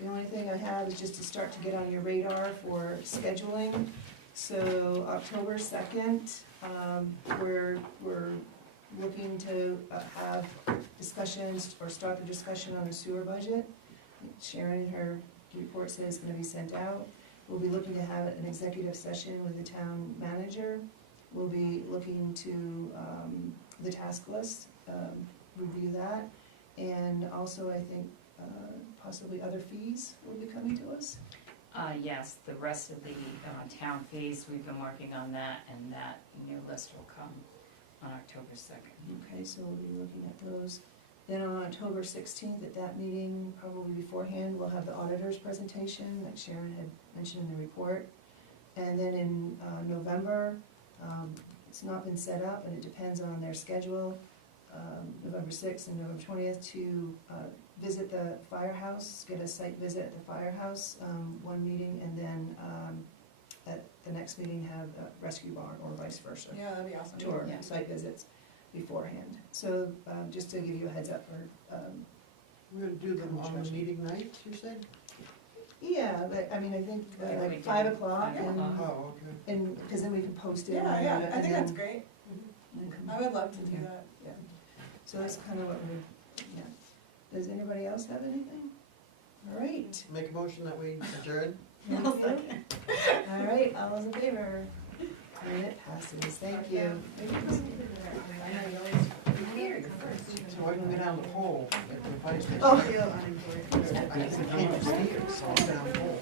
The only thing I have is just to start to get on your radar for scheduling. So October 2nd, we're looking to have discussions, or start the discussion on the sewer budget. Sharon, her report says it's gonna be sent out. We'll be looking to have an executive session with the town manager. We'll be looking to the task list, review that. And also, I think, possibly other fees will be coming to us. Yes, the rest of the town fees, we've been working on that, and that new list will come on October 2nd. Okay, so we'll be looking at those. Then on October 16th, at that meeting, probably beforehand, we'll have the auditor's presentation, like Sharon had mentioned in the report. And then in November, it's not been set up, and it depends on their schedule, November 6th and November 20th, to visit the firehouse, get a site visit at the firehouse, one meeting, and then at the next meeting have a rescue barn, or vice versa. Yeah, that'd be awesome. Tour, Yeah. site visits beforehand. So, just to give you a heads up for, We're gonna do them on the meeting night, you said? yeah, but, I mean, I think Like we like did 5 o'clock, 5 and, o'clock. Oh, okay. and, because then we can post it. Yeah, yeah, I and think that's then- great. and come- I would love to do that. Yeah, so that's kind of what we, yeah. Does anybody else have anything? All right. Make a motion that we adjourn? Thank you. All right, all those in favor? And it passes, thank you. I know you always, here, you're first. So I can go down the pole at the fire station. Oh. Feel unimportant. I can't stand, so I'm down the pole.